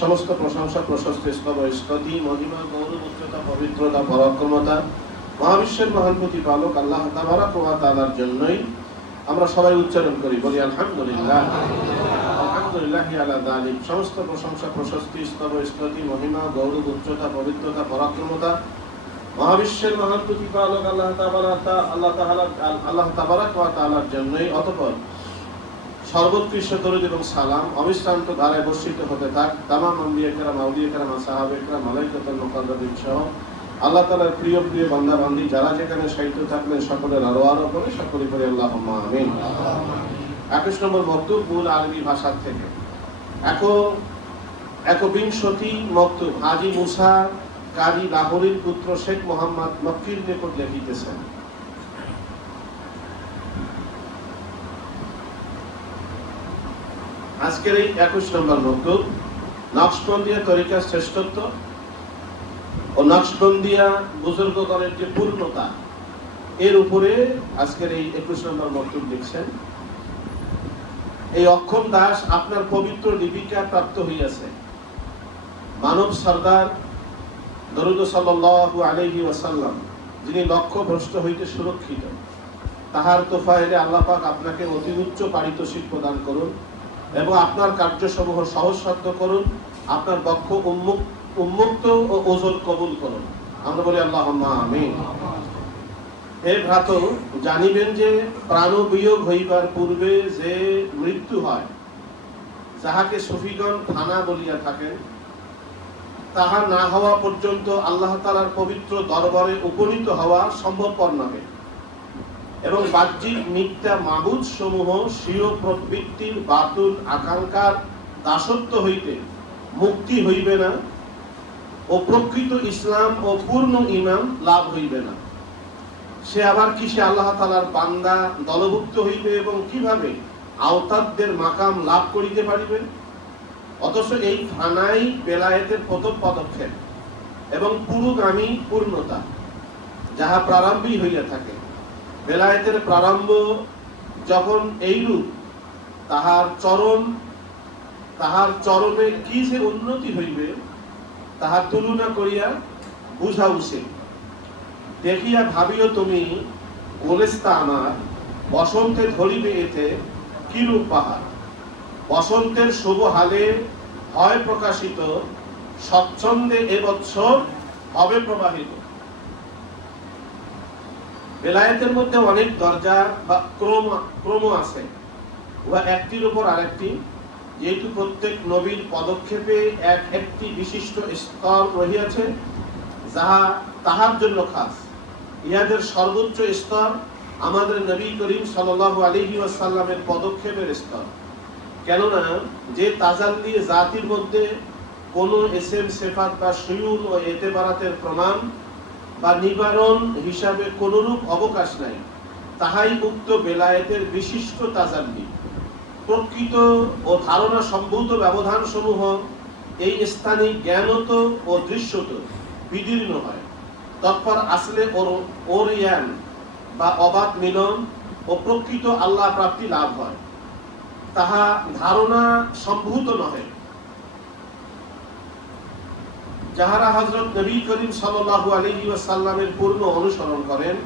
সমস্ত প্রশংসা প্রশস্তি স্তুতি মহিমা গৌরব উচ্চতা পবিত্রতা পরাক্রমতা মহাবিশ্বের মহান প্রতিপালক আল্লাহ তাবারাক ওয়া তাআলার জন্যই আমরা সবাই উচ্চারণ করি, বলি আলহামদুলিল্লাহ। আলহামদুলিল্লাহ আলা যালিক। সমস্ত প্রশংসা প্রশস্তি স্তুতি মহিমা গৌরব উচ্চতা পবিত্রতা পরাক্রমতা মহাবিশ্বের মহান প্রতিপালক আল্লাহ তাবারাক ওয়া তাআলার জন্যই। অতঃপর সর্বোৎকৃষ্ট দরুদ এবং সালাম অবিশ্রান্ত ধারায় বর্ষিত হতে থাক তামাম আম্বিয়া কেরাম, আউলিয়া কেরাম, সাহাবা কেরাম, মালায়েকাতুল মুকাররাবিন সহ আল্লাহ তাআলার প্রিয় প্রিয় বান্দা বান্দী যারা যেখানে সাহিত্য থাকলেন সকলের আরো করে সকলে করে আল্লাহুম্মা আমিন। 21 নম্বর মক্তুব মূল আরবি ভাষা থেকে। একবিংশতি মক্তুব হাজী মুসা কাজী লাহোরীর পুত্র শেখ মোহাম্মদ মক্কির নিকট লিখিতেছেন। আজকের এই 21 নম্বর মক্তুব নকশবন্দিয়া তরিকার শ্রেষ্ঠত্ব ও নকশবন্দিয়া বুজুর্গগণের যে পূর্ণতা এর উপরে আজকের এই 21 নম্বর মক্তুব লিখছেন। এই অক্ষম দাস আপনার পবিত্র লিপিকা প্রাপ্ত হইয়াছে। মানব সরদার দরুদ সাল্লাল্লাহু আলাইহি ওয়াসাল্লাম যিনি লক্ষ্য ভ্রষ্ট হইতে সুরক্ষিত, তাহার তোফায়েলে আল্লাহ পাক আপনাকে অতি উচ্চ পারিতোষিক প্রদান করুন এবং আপনার কার্যসমূহ সহজসাধ্য করুন, আপনার বক্ষ উন্মুক্ত ও ওজর কবুল করুন। আমরা বলি আল্লাহুম্মা আমিন। হে ভ্রাত, জানিবেন যে প্রাণবিয়োগ হইবার পূর্বে যে মৃত্যু হয়, যাহাকে সুফিগণ ফানা বলিয়া থাকেন, তাহা না হওয়া পর্যন্ত আল্লাহ তাআলার পবিত্র দরবারে উপনীত হওয়া সম্ভবপর নহে এবং বাহ্যিক মিথ্যা মাবুদ সমূহ স্বীয় প্রবৃত্তির বাতুল আকাঙ্ক্ষার দাসত্ব হইতে মুক্তি হইবে না ও প্রকৃত ইসলাম ও পূর্ণ ঈমান লাভ হইবে না। সে আবার কিসে আল্লাহ তাআলার বান্দা দলভুক্ত হইবে এবং কিভাবে আওতাদদের মাকাম লাভ করিতে পারিবে? অথচ এই ফানাই বেলায়েতের প্রথম পদক্ষেপ এবং পুরোগামী পূর্ণতা, যাহা প্রারম্ভই হইয়া থাকে। বেলায়েতের প্রারম্ভ যখন এইরূপ, তাহার চরমে কি যে উন্নতি হইবে তাহা তুলনা করিয়া বুঝা উচিত। দেখিয়া ভাবিও তুমি গোলেস্তা আমার, বসন্তে ধরিবে এতে কিরূপ পাহাড়। বসন্তের শুভ হালে হয় প্রকাশিত, স্বচ্ছন্দে এবৎসর হবে প্রবাহিত। বেলায়েতের মধ্যে অনেক দরজা বা ক্রম আছে, উহা একটির উপর আরেকটি, যেহেতু প্রত্যেক নবীর পদক্ষেপে একটি বিশিষ্ট স্তর রহিয়াছে যাহা তাহার জন্য খাস। ইহাদের সর্বোচ্চ স্তর আমাদের নবী করিম সাল্লাল্লাহু আলাইহি ওয়াসাল্লামের পদক্ষেপের স্তর। কেননা যে তাজাল্লি জাতির মধ্যে কোনো এসেম সেফাত বা শুয়ুর ও এতেবারাতের প্রমাণ বা নিবারণ হিসাবে কোনরূপ অবকাশ নাই, তাহাই উক্ত বেলায়েতের বিশিষ্ট তাজাল্লি। প্রকৃত ও ধারণা সম্ভূত ব্যবধান সমূহ এই স্থানে জ্ঞানত ও দৃশ্যত বিদীর্ণ হয়। তৎপর আসলে ওরিয়ান বা অবাধ মিলন ও প্রকৃত আল্লাহ প্রাপ্তি লাভ হয়, তাহা ধারণা সম্ভূত নহে। যাহারা হযরত নবী করিম সাল্লাল্লাহু আলাইহি ওয়াসাল্লামের পূর্ণ অনুসরণ করেন,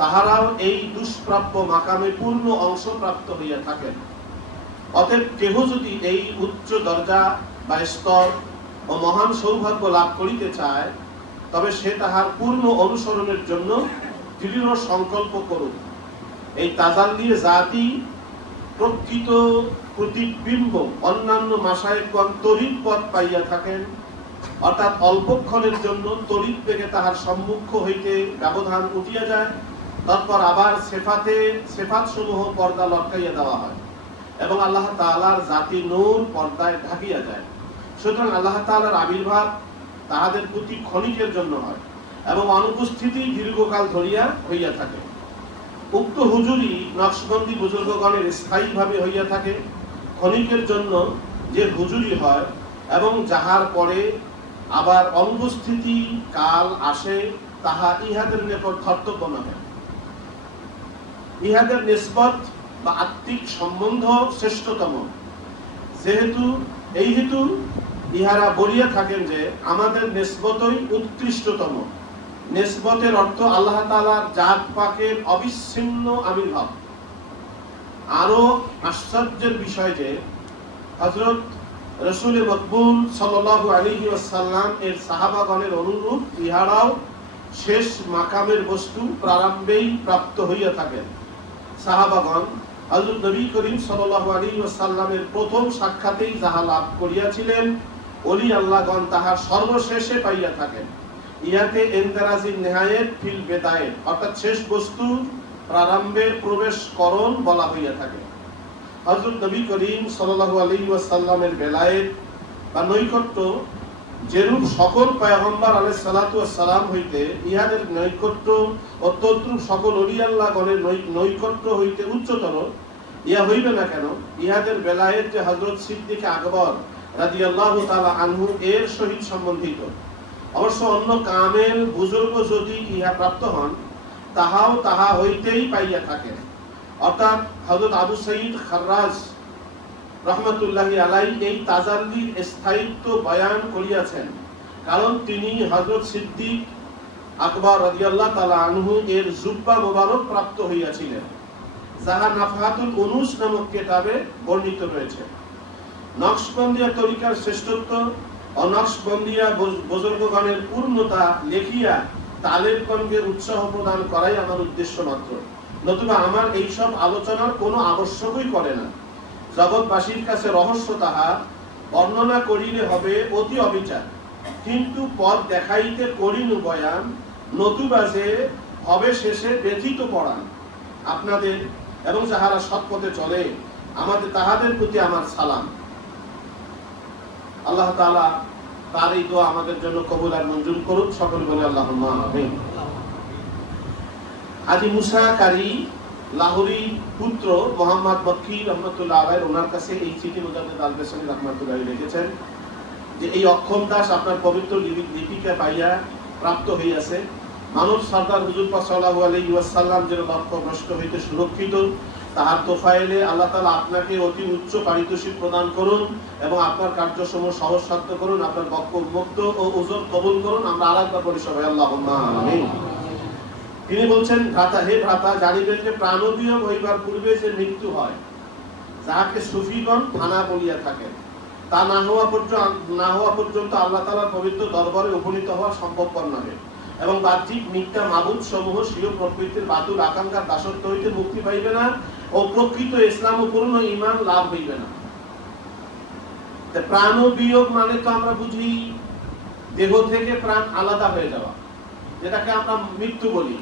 তাহারাও এই দুষ্প্রাপ্য মাকামে পূর্ণ অংশ প্রাপ্ত হইয়া থাকেন। অতএব কেহ যদি এই উচ্চ দরজা বা স্তর ও মহান সৌভাগ্য লাভ করিতে চায়, তবে সে তাহার পূর্ণ অনুসরণের জন্য দৃঢ় সংকল্প করুক। এই তাজাল্লি জাতি প্রকৃত প্রতিবিম্ব অন্যান্য মাশায়েখগণ তড়িৎ পথ পাইয়া থাকেন, অর্থাৎ অল্পক্ষণের জন্য তড়িৎ বেগে তাহার সম্মুখ হইতে ব্যবধান উঠিয়া যায়, তারপর আবার সেফাত সমূহ পর্দা লটকাইয়া দেওয়া হয় এবং আল্লাহ তাআলার জাতি নূর পর্দায় ঢাকিয়া যায়। সুতরাং আল্লাহ তাআলার আবির্ভাব তাহাদের প্রতি ক্ষণিকের জন্য হয় এবং অনুপস্থিতি দীর্ঘকাল ধরিয়া হইয়া থাকে। উক্ত হুজুরি নকশবন্দি বুজুর্গগণের স্থায়ীভাবে হইয়া থাকে। ক্ষণিকের জন্য যে হুজুরি হয় এবং যাহার পরে আবার অনুপস্থিতি কাল আসে, তাহা ইহাদের নিকট ধর্তব্য নহে। ইহাদের নিসবত বা আত্মিক সম্বন্ধ শ্রেষ্ঠতম, যেহেতু এই হেতু ইহারা বলিয়া থাকেন যে আমাদের নিসবতই উৎকৃষ্টতম। নিসবতের অর্থ আল্লাহ তাআলার জাত পাকের অবিচ্ছিন্ন আবির্ভাব। আরো আশ্চর্যের বিষয় যে হযরত রাসূল মকবুল সাল্লাল্লাহু আলাইহি ওয়াসাল্লাম এর সাহাবাগণের অনুরূপ ইহারাও শেষ মাকামের বস্তু প্রারম্ভেই প্রাপ্ত হইয়া থাকেন। সাহাবাগণ হযরত নবী করিম সাল্লাল্লাহু আলাইহি ওয়াসাল্লামের প্রথম সাক্ষাতেই যাহা লাভ করিয়াছিলেন, ওলি আল্লাহগণ তাহার সর্বশেষে পাইয়া থাকেন। ইহাতে ইনতারাজিন নিহায়েত ফিল বেদায়েত, অর্থাৎ শেষ বস্তু প্রারম্ভের প্রবেশকরণ বলা হইয়া থাকে। হযরত নবী করিম সাল্লাল্লাহু আলাইহি ওয়াসাল্লামের বেলায়েত বা নৈকট্য যেরূপ সকল পয়গম্বর আলাইহিস সালাতু ওয়াস সালাম হইতে ইহাদের নৈকট্য ও তদ্রূপ সকল ওলি আল্লাহগণের নৈকট্য হইতে উচ্চতর, ইহা হইবে না কেন? ইহাদের বেলায়েত যে হযরত সিদ্দিক আকবর রাদিয়াল্লাহু তাআলা আনহু এর সহিত সম্বন্ধিত। অবশ্য অন্য কামেল বুজুর্গ যদি ইহা প্রাপ্ত হন, তাহাও তাহা হইতেই পাইয়া থাকেন। অর্থাৎ হযরত আবু সাঈদ খাররাজ রহমাতুল্লাহি আলাইহি এই তাজাল্লির স্থায়িত্ব বয়ান করিয়াছেন, কারণ তিনি হযরত সিদ্দিক আকবর রাদিয়াল্লাহু তাআলা আনহু এর জুব্বা মোবারক প্রাপ্ত হইয়াছিলেন, যাহা নাফহাতুল উনুস নামক কিতাবে বর্ণিত রয়েছে। নকশবন্দিয়া তরিকার শ্রেষ্ঠত্ব ও নকশবন্দিয়া বুজুর্গগণের পূর্ণতা লেখিয়া তালেবগণকে উৎসাহ প্রদান করাই আমার উদ্দেশ্য মাত্র, নতুবা আমার এইসব আলোচনার কোনো আবশ্যকই করে না। জগৎবাসীর কাছে রহস্য তাহা বর্ণনা করিলে হবে অতি অবিচার, কিন্তু পথ দেখাইতে করিনু বয়ান, নতুবা যে হবে শেষে ব্যথিত পড়ান। আপনাদের এবং যাহারা সৎপথে চলে আমাদের তাহাদের প্রতি আমার সালাম। আল্লাহ তাআলা তার এই দোয়া আমাদের জন্য কবুল আর মঞ্জুর করুন। সকল বলে আল্লাহুম্মা আমিন। হাজী মুসা কারি লাহোরী পুত্র মোহাম্মদ মক্কি রহমাতুল্লাহ আলাইহি ওনার কাছে এই চিঠি মুজাদ্দিদ আল-বেসানি রহমাতুল্লাহ লিখেছেন যে এই অক্ষম দাস আপনার পবিত্র লিপিকা পাইয়া প্রাপ্ত হইয়াছে। মানব সরদার হুজুর পাক সাল্লাল্লাহু আলাইহি ওয়াসাল্লাম যেন লক্ষ্য ভ্রষ্ট হইতে সুরক্ষিত, তাহার তোফায়েলে আল্লাহ তাআলা আপনাকে অতি উচ্চ পারিতোষিক প্রদান করুন এবং আপনার কার্যসমূহ সহজসাধ্য করুন, আপনার বক্ষ মুক্ত ও ওজর কবুল করুন। আমরা আরেকবার বলি সবাই আল্লাহুম্মা আমিন। তিনি বলছেন, ভ্রাতা হে ভ্রাতা, জানিবেন যে প্রাণবিয়োগ হইবার পূর্বে যে মৃত্যু হয়, যাহাকে সুফিগণ ফানা বলিয়া থাকেন, তা না হওয়া পর্যন্ত আল্লাহ তাআলার পবিত্র দরবারে উপনীত হওয়া সম্ভবপর নহে এবং বাহ্যিক মিথ্যা মাবুদ সমূহ স্বীয় প্রকৃতির বাতুল আকাঙ্ক্ষার দাসত্ব হইতে মুক্তি পাইবে না ও প্রকৃত ইসলাম ও পূর্ণ ঈমান লাভ হইবে না। প্রাণ বিয়োগ মানে তো আমরা বুঝি দেহ থেকে প্রাণ আলাদা হয়ে যাওয়া, যেটাকে আমরা মৃত্যু বলি,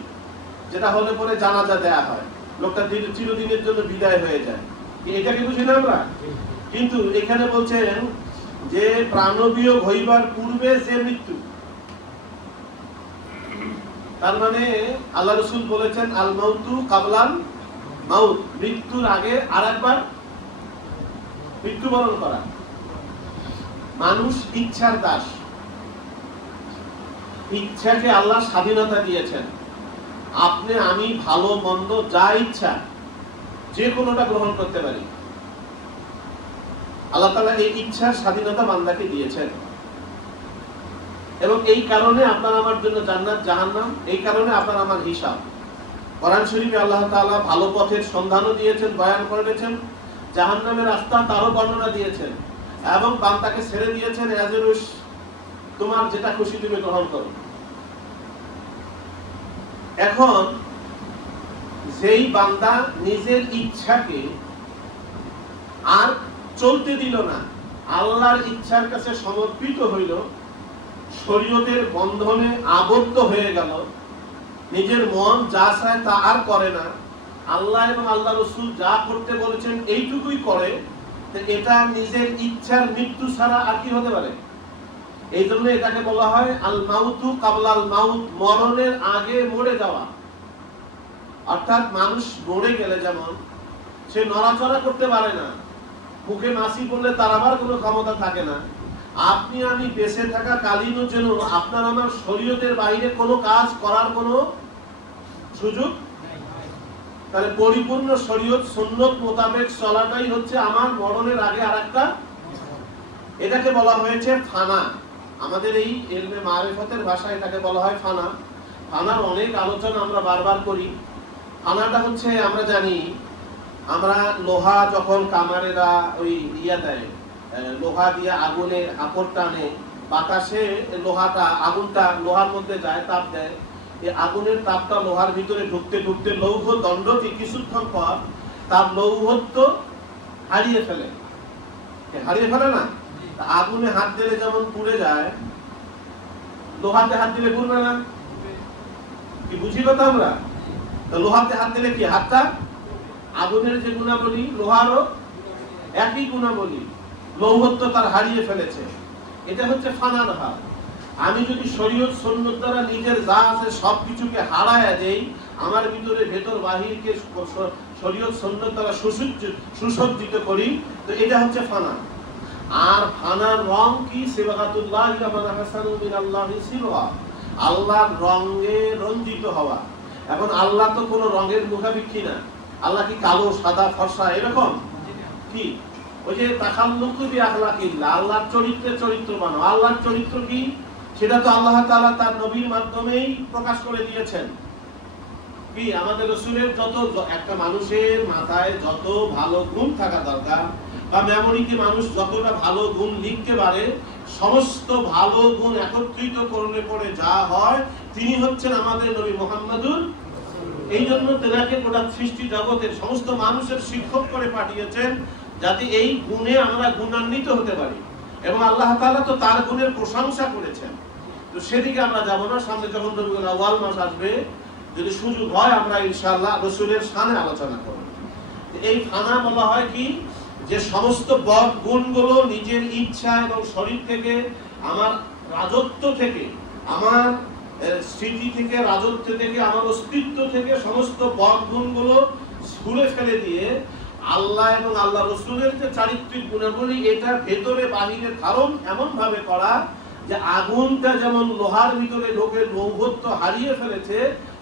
যেটা হলে পরে জানাজা দেয়া হয়, লোকটা চিরদিনের জন্য বিদায় হয়ে যায়, এটাকে বুঝি না আমরা। কিন্তু এখানে বলছেন যে প্রাণবিয়োগ হইবার পূর্বে যে মৃত্যু, তার মানে আল্লাহ রাসূল বলেছেন আল মাউতু কাবলাল মাউত, মৃত্যুর আগে আরেকবার মৃত্যুবরণ করা। মানুষ ইচ্ছার দাস, ইচ্ছাকে আল্লাহ স্বাধীনতা দিয়েছেন। আপনি আমি ভালো মন্দ যা ইচ্ছা যে কোনোটা গ্রহণ করতে পারি। আল্লাহ তাআলা এই ইচ্ছার স্বাধীনতা বান্দাকে দিয়েছেন এবং এই কারণে আপনার আমার জন্য জান্নাত জাহান্নাম, এই কারণে আপনার আমার হিসাব। কোরআন শরীফে আল্লাহ তাআলা ভালো পথের সন্ধানও দিয়েছেন, বয়ান করেছেন, জাহান্নামের রাস্তা তারও বর্ণনা দিয়েছেন এবং বান্দাকে ছেড়ে দিয়েছেন এজরুস, তোমার যেটা খুশি তুমি গ্রহণ করো। এখন যেই বান্দা নিজের ইচ্ছাকে আর চলতে দিল না, আল্লাহর ইচ্ছার কাছে সমর্পিত হইল, শরীয়তের বন্ধনে আবদ্ধ হয়ে গেল, নিজের মন যা চায় তা আর করে না, আল্লাহ এবং আল্লাহ রাসূল যা করতে বলেছেন এইটুকুই করে, এটা নিজের ইচ্ছার মৃত্যু ছাড়া আর কি হতে পারে? এই জন্য এটাকে বলা হয় আল মাউতু কাবলাল মাউত, মরণের আগে মরে যাওয়া। অর্থাৎ মানুষ মরে গেলে যেমন সে নড়াচড়া করতে পারে না, মুখে মাছি পড়লে তার আবার কোনো ক্ষমতা থাকে না, আপনি আমি বেঁচে থাকা কালীনও যেন আপনার আমার শরীয়তের বাইরে কোনো কাজ করার কোনো সুযোগ। তাহলে পরিপূর্ণ শরীয়ত সুন্নত মোতাবেক চলাটাই হচ্ছে আমার মরণের আগে আরেকটা এটাকে বলা হয়েছে ফানা। আমাদের এই ইলমে মারিফতের ভাষায় এটাকে বলা হয় ফানা। ফানার অনেক আলোচনা আমরা বারবার করি। ফানাটা হচ্ছে, আমরা জানি, আমরা লোহা যখন কামারেরা ওই দেয়, লোহা দিয়ে আগুনে হাপড় টানে, বাতাসে আগুনটা লোহার মধ্যে যায়, তাপ দেয়। এই আগুনের তাপটা লোহার ভিতরে ঢুকতে ঢুকতে লৌহ দণ্ডটি কিছুক্ষণ পর তার লৌহত্ব হারিয়ে ফেলে না? আগুনে হাত দিলে যেমন পুড়ে যায়, লোহাতে হাত দিলে পুড়বে না? কি বুঝি কথা আমরা? লোহাতে হাত দিলে কি হাতটা, আগুনের যে গুণাবলী লোহারও একই গুণাবলী, লৌহত্ব তার হারিয়ে ফেলেছে। এটা হচ্ছে ফানার হাল। আমি যদি শরীয়ত সুন্নাত দ্বারা নিজের যা আছে সবকিছুকে হারায়া দেই, আমার ভিতরে ভেতর বাহিরকে শরীয়ত সুন্নাত দ্বারা সুসজ্জিত করি, তো এটা হচ্ছে ফানা। আর ফানার রং কি? সিবাগাতুল্লাহ ইলা হাসানু মিনাল্লাহি সিলওয়া, আল্লাহর রঙে রঞ্জিত হওয়া। এখন আল্লাহ তো কোনো রঙের মুখাপেক্ষী না। আল্লাহ কি কালো, সাদা, ফর্সা এরকম? কি ওই যে তাখাল্লুকু বিআখলাকিল্লাহ, আল্লাহর চরিত্রে চরিত্রবান। আল্লাহর চরিত্র কি? সেটা তো আল্লাহ তাআলা তার নবীর মাধ্যমেই প্রকাশ করে দিয়েছেন। কি আমাদের রাসূলের একটা মানুষের মাথায় যত ভালো গুণ থাকা দরকার, বা মেমোরিতে মানুষ যতটা ভালো গুণ লিখতে পারে, সমস্ত ভালো গুণ একত্রিত করলে পরে যা হয়, তিনি হচ্ছেন আমাদের নবী মুহাম্মদুর। এই জন্য তেনাকে গোটা সৃষ্টি জগতের সমস্ত মানুষের শিক্ষক করে পাঠিয়েছেন, যাতে এই গুণে আমরা গুণান্বিত হতে পারি। এবং আল্লাহ তাআলা তো তার গুণের প্রশংসা করেছেন। তো সেদিকে আমরা যাব না। সামনে যখন রবিউল আউয়াল মাস আসবে, যদি সুযোগ হয় আমরা ইনশাআল্লাহ রাসূলের শানে আলোচনা করব। এই ফানা বলা হয় কি? যে সমস্ত বদ গুণগুলো নিজের ইচ্ছা এবং শরীর থেকে, আমার রাজত্ব থেকে, আমার স্মৃতি থেকে, রাজত্ব থেকে, আমার অস্তিত্ব থেকে সমস্ত বদ গুণগুলো ছুঁড়ে ফেলে দিয়ে আল্লাহ এবং আল্লাহ রাসূলের যে চারিত্রিক গুণাবলী, এটা ভেতরে বাহিরে ধারণ এমন ভাবে করা যে আগুনটা যেমন লোহার ভিতরে লোকের লৌহত্ব হারিয়ে ফেলেছে,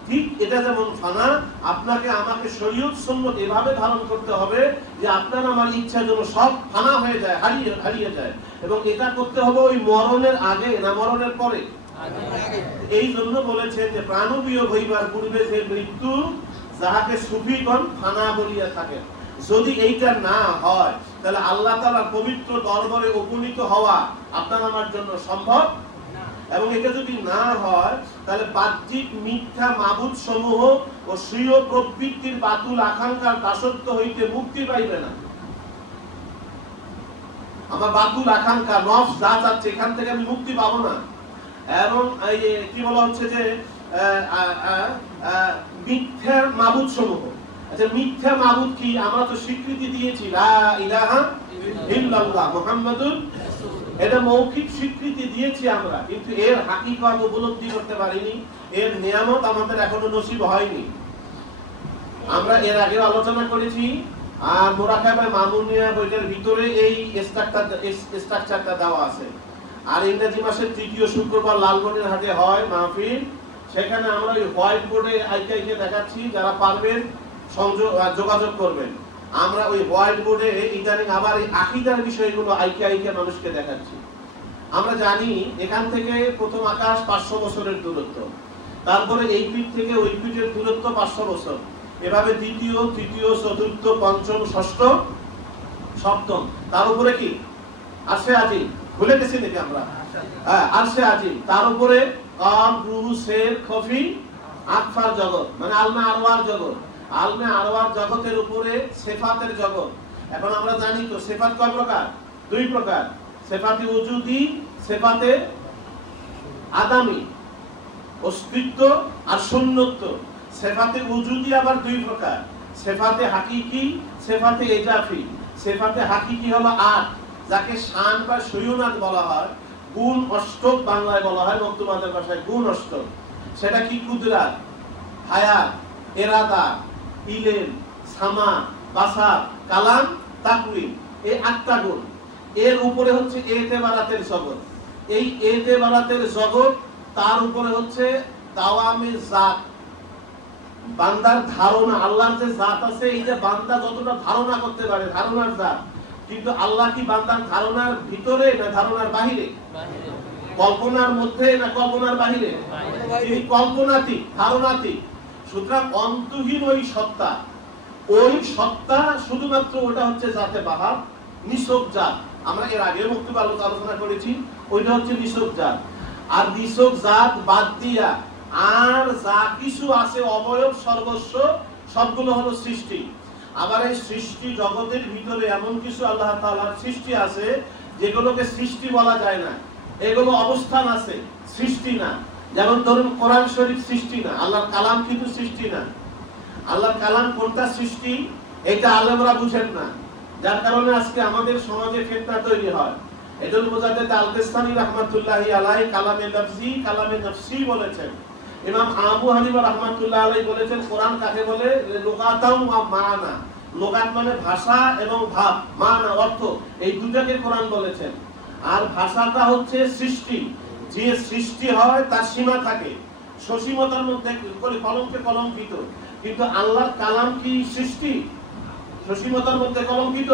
ঠিক এটা যেমন ফানা। আপনাকে আমাকে শরীয়ত সুন্নাত এভাবে ধারণ করতে হবে যে আপনার আমার ইচ্ছা যেন সব ফানা হয়ে যায়, হারিয়ে যায়। এবং এটা করতে হবে ওই মরণের আগে না মরণের পরে? এই জন্য বলেছেন যে প্রাণবিয়োগ হইবার পূর্বে যে মৃত্যু, যাহাকে সুফিগণ ফানা বলিয়া থাকে। যদি এইটা না হয়, তাহলে আল্লাহ তাআলার পবিত্র দরবারে উপনীত হওয়া আপনার আমার জন্য সম্ভব। এবং এটা যদি না হয়, তাহলে বাহ্যিক মিথ্যা মাবুদ সমূহ ও স্বীয় প্রবৃত্তির বাতুল আকাঙ্ক্ষার দাসত্ব হইতে মুক্তি পাইবে না। আমার বাতুল আকাঙ্ক্ষা, নফস যা চাচ্ছে, এখান থেকে আমি মুক্তি পাবো না। এবং কি বলা হচ্ছে যে মিথ্যা মাবুদ সমূহ। আচ্ছা, মিথ্যা মাবুদ কি? আমরা তো স্বীকৃতি দিয়েছি লা ইলাহা ইল্লাল্লাহ মুহাম্মাদুর, এটা মৌখিক স্বীকৃতি দিয়েছি আমরা, কিন্তু এর হাকিকত উপলব্ধি করতে পারিনি। এর নিয়ামত আমাদের এখনো নসিব হয়নি। আমরা এর আগে আলোচনা করেছি। আর মুরাকাবা মামুনিয়া বইটার ভিতরে এই স্ট্রাকচারটা দেওয়া আছে। আর ইংরেজি মাসের ৩য় শুক্রবার লালমনিরহাটে হয় মাহফিল। সেখানে আমরা ওই হোয়াইট বোর্ডে আইকে দেখাচ্ছি, যারা পারবেন যোগাযোগ করবেন। আমরা ওই হোয়াইট বোর্ডে ইদানিং আবার এই আকীদার বিষয়গুলো আইকে মানুষকে দেখাচ্ছি। আমরা জানি এখান থেকে প্রথম আকাশ 500 বছরের দূরত্ব, তারপরে এই পিঠ থেকে ওই পিঠের দূরত্ব 500 বছর, এভাবে দ্বিতীয়, তৃতীয়, চতুর্থ, পঞ্চম, ষষ্ঠ, সপ্তম, তার উপরে কি আরশে আজিম। ভুলে গেছি নাকি আমরা? হ্যাঁ, আরশে আজিম, তার উপরে কাব, রূহ, সের, খফি, আকফার জগৎ, মানে আলমে আরওয়ার জগৎ। আলমে আরওয়ার জগতের উপরে সিফাতের জগৎ। এখন আমরা জানি তো সিফাত কয় প্রকার? 2 প্রকার, সিফাতে উজুদি, সিফাতে আদামি, অস্তিত্ব আর শূন্যত্ব। সিফাতে উজুদি আবার 2 প্রকার, সিফাতে হাকিকি, সিফাতে ইজাফি। সিফাতে হাকিকি হলো 8, যাকে শান বা সুয়ুনাত বলা হয়। গুণ অষ্টক বাংলায় বলা হয়, মক্তবাদের ভাষায় গুণ অষ্টক। সেটা কি? কুদরাত, হায়াত, ইরাদা, ইলম, সামা, বাসার, কালাম, তাকওয়িন, এই 8টা গুণ। এর উপরে হচ্ছে এতেবারাতের জগৎ। এই এতেবারাতের জগৎ, তার উপরে হচ্ছে দাওয়ামে জাত, বান্দার ধারণা। আল্লাহর যে জাত আছে, এই যে বান্দা যতটা ধারণা করতে পারে, ধারণার জাত, কিন্তু আল্লাহ কি বান্দার ধারণার ভিতরে না ধারণার বাহিরে? কল্পনার মধ্যে না কল্পনার বাহিরে? তিনি কল্পনাতীত, ধারণাতীত। সুতরাং অন্তহীন ওই সত্তা, ওই সত্তা শুধুমাত্র ওটা হচ্ছে জাতে বাহার, নিছক জাত। আমরা এর আগে বক্তব্যে আলোচনা করেছি, ওইটা হচ্ছে নিছক জাত। আর নিছক জাত বাদ দিয়া আর যা কিছু আছে অবয়ব সর্বস্ব, সবগুলো হলো সৃষ্টি। আবার এই সৃষ্টি জগতের ভিতরে এমন কিছু আল্লাহ তাআলার সৃষ্টি আছে যেগুলোকে সৃষ্টি বলা যায় না, এগুলো অবস্থান আছে, সৃষ্টি না। যেমন ধরুন কোরআন শরীফ সৃষ্টি না, আল্লাহর কালাম কিন্তু সৃষ্টি না। আল্লাহর কালাম কোনটা সৃষ্টি এটা আলেমরা বুঝেন না, যার কারণে আজকে আমাদের সমাজে ফিতনা তৈরি হয়। এজন্য মুজাদ্দিদ আল-বিস্তামি রাহমাতুল্লাহি আলাইহি কালামে লফজি, কালামে নফসি বলেছেন। ইমাম আবু হানিফা রাহমাতুল্লাহি আলাইহি বলেছেন কোরআন কাকে বলে? লুগাতাম ওয়া মানা। লুগাত মানে ভাষা এবং ভাব, মানা অর্থ, এই দুটাকে কোরআন বলেছেন। আর ভাষাটা হচ্ছে সৃষ্টি, যে সৃষ্টি হয় তার সীমা থাকে, সসীমতার মধ্যে কলমকে কলঙ্কিত। কিন্তু আল্লাহর কালাম কি সৃষ্টি? সসীমতার মধ্যে কলঙ্কিত।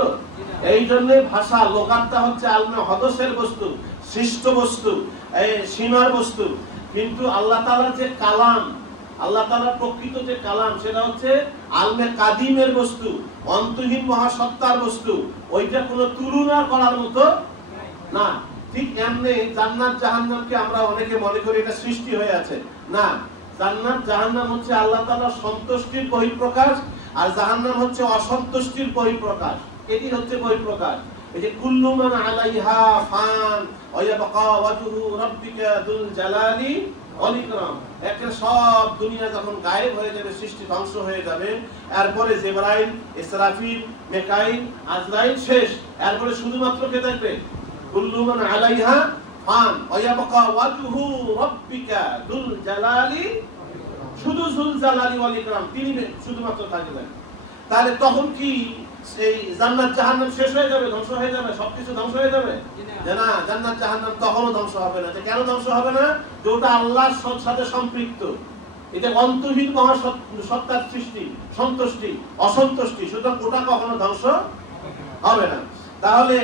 এই জন্য ভাষা লোকাতটা হচ্ছে আলমে হদসের বস্তু, সৃষ্ট বস্তু, সীমার বস্তু। কিন্তু আল্লাহ তাআলার যে কালাম, আল্লাহ তাআলার প্রকৃত যে কালাম, সেটা হচ্ছে আলমে কাদিমের বস্তু, অন্তহীন মহাসত্তার বস্তু। ওইটা কোনো তুলনা করার মতো না। ঠিক এমনি জান্নাত জাহান্নামকে আমরা অনেকে মনে করি এটা সৃষ্টি হয়ে আছে, না। জান্নাত জাহান্নাম হচ্ছে আল্লাহ তাআলার সন্তুষ্টির বহিঃপ্রকাশ, আর জাহান্নাম হচ্ছে অসন্তুষ্টির বহিঃপ্রকাশ। এটি হচ্ছে বহিঃপ্রকাশ। এই যে কুল্লু মান আলাইহা ফান ওয়া ইয়াবকা ওয়াজহু রাব্বিকা যুল জালালি ওয়াল ইকরাম। একটা সব দুনিয়া যখন গায়েব হয়ে যাবে, সৃষ্টি ধ্বংস হয়ে যাবে, এরপরে জিবরাইল, ইসরাফিল, মিকাইল, আজরাইল শেষ। এরপরে শুধুমাত্র কে থাকবে? কুল্লু মান আলাইহা ফান ওয়া ইয়াবকা ওয়াজহু রাব্বিকা যুল জালালি, শুধু যুল জালালি ওয়াল ইকরাম, তিনি শুধুমাত্র থাকবেন। তাহলে তখন কি সেই জান্নাত জাহান্নাম শেষ হয়ে যাবে, ধ্বংস হয়ে যাবে, সবকিছু ধ্বংস হয়ে যাবে? না, জান্নাত জাহান্নাম তখনও ধ্বংস হবে না। কেন ধ্বংস হবে না? যেটা আল্লাহর সাথে সম্পৃক্ত, এটা অন্তহীন মহাসত্তার সৃষ্টি, সন্তুষ্টি, অসন্তুষ্টি, সুতরাং ওটা কখনো ধ্বংস হবে না। তাহলে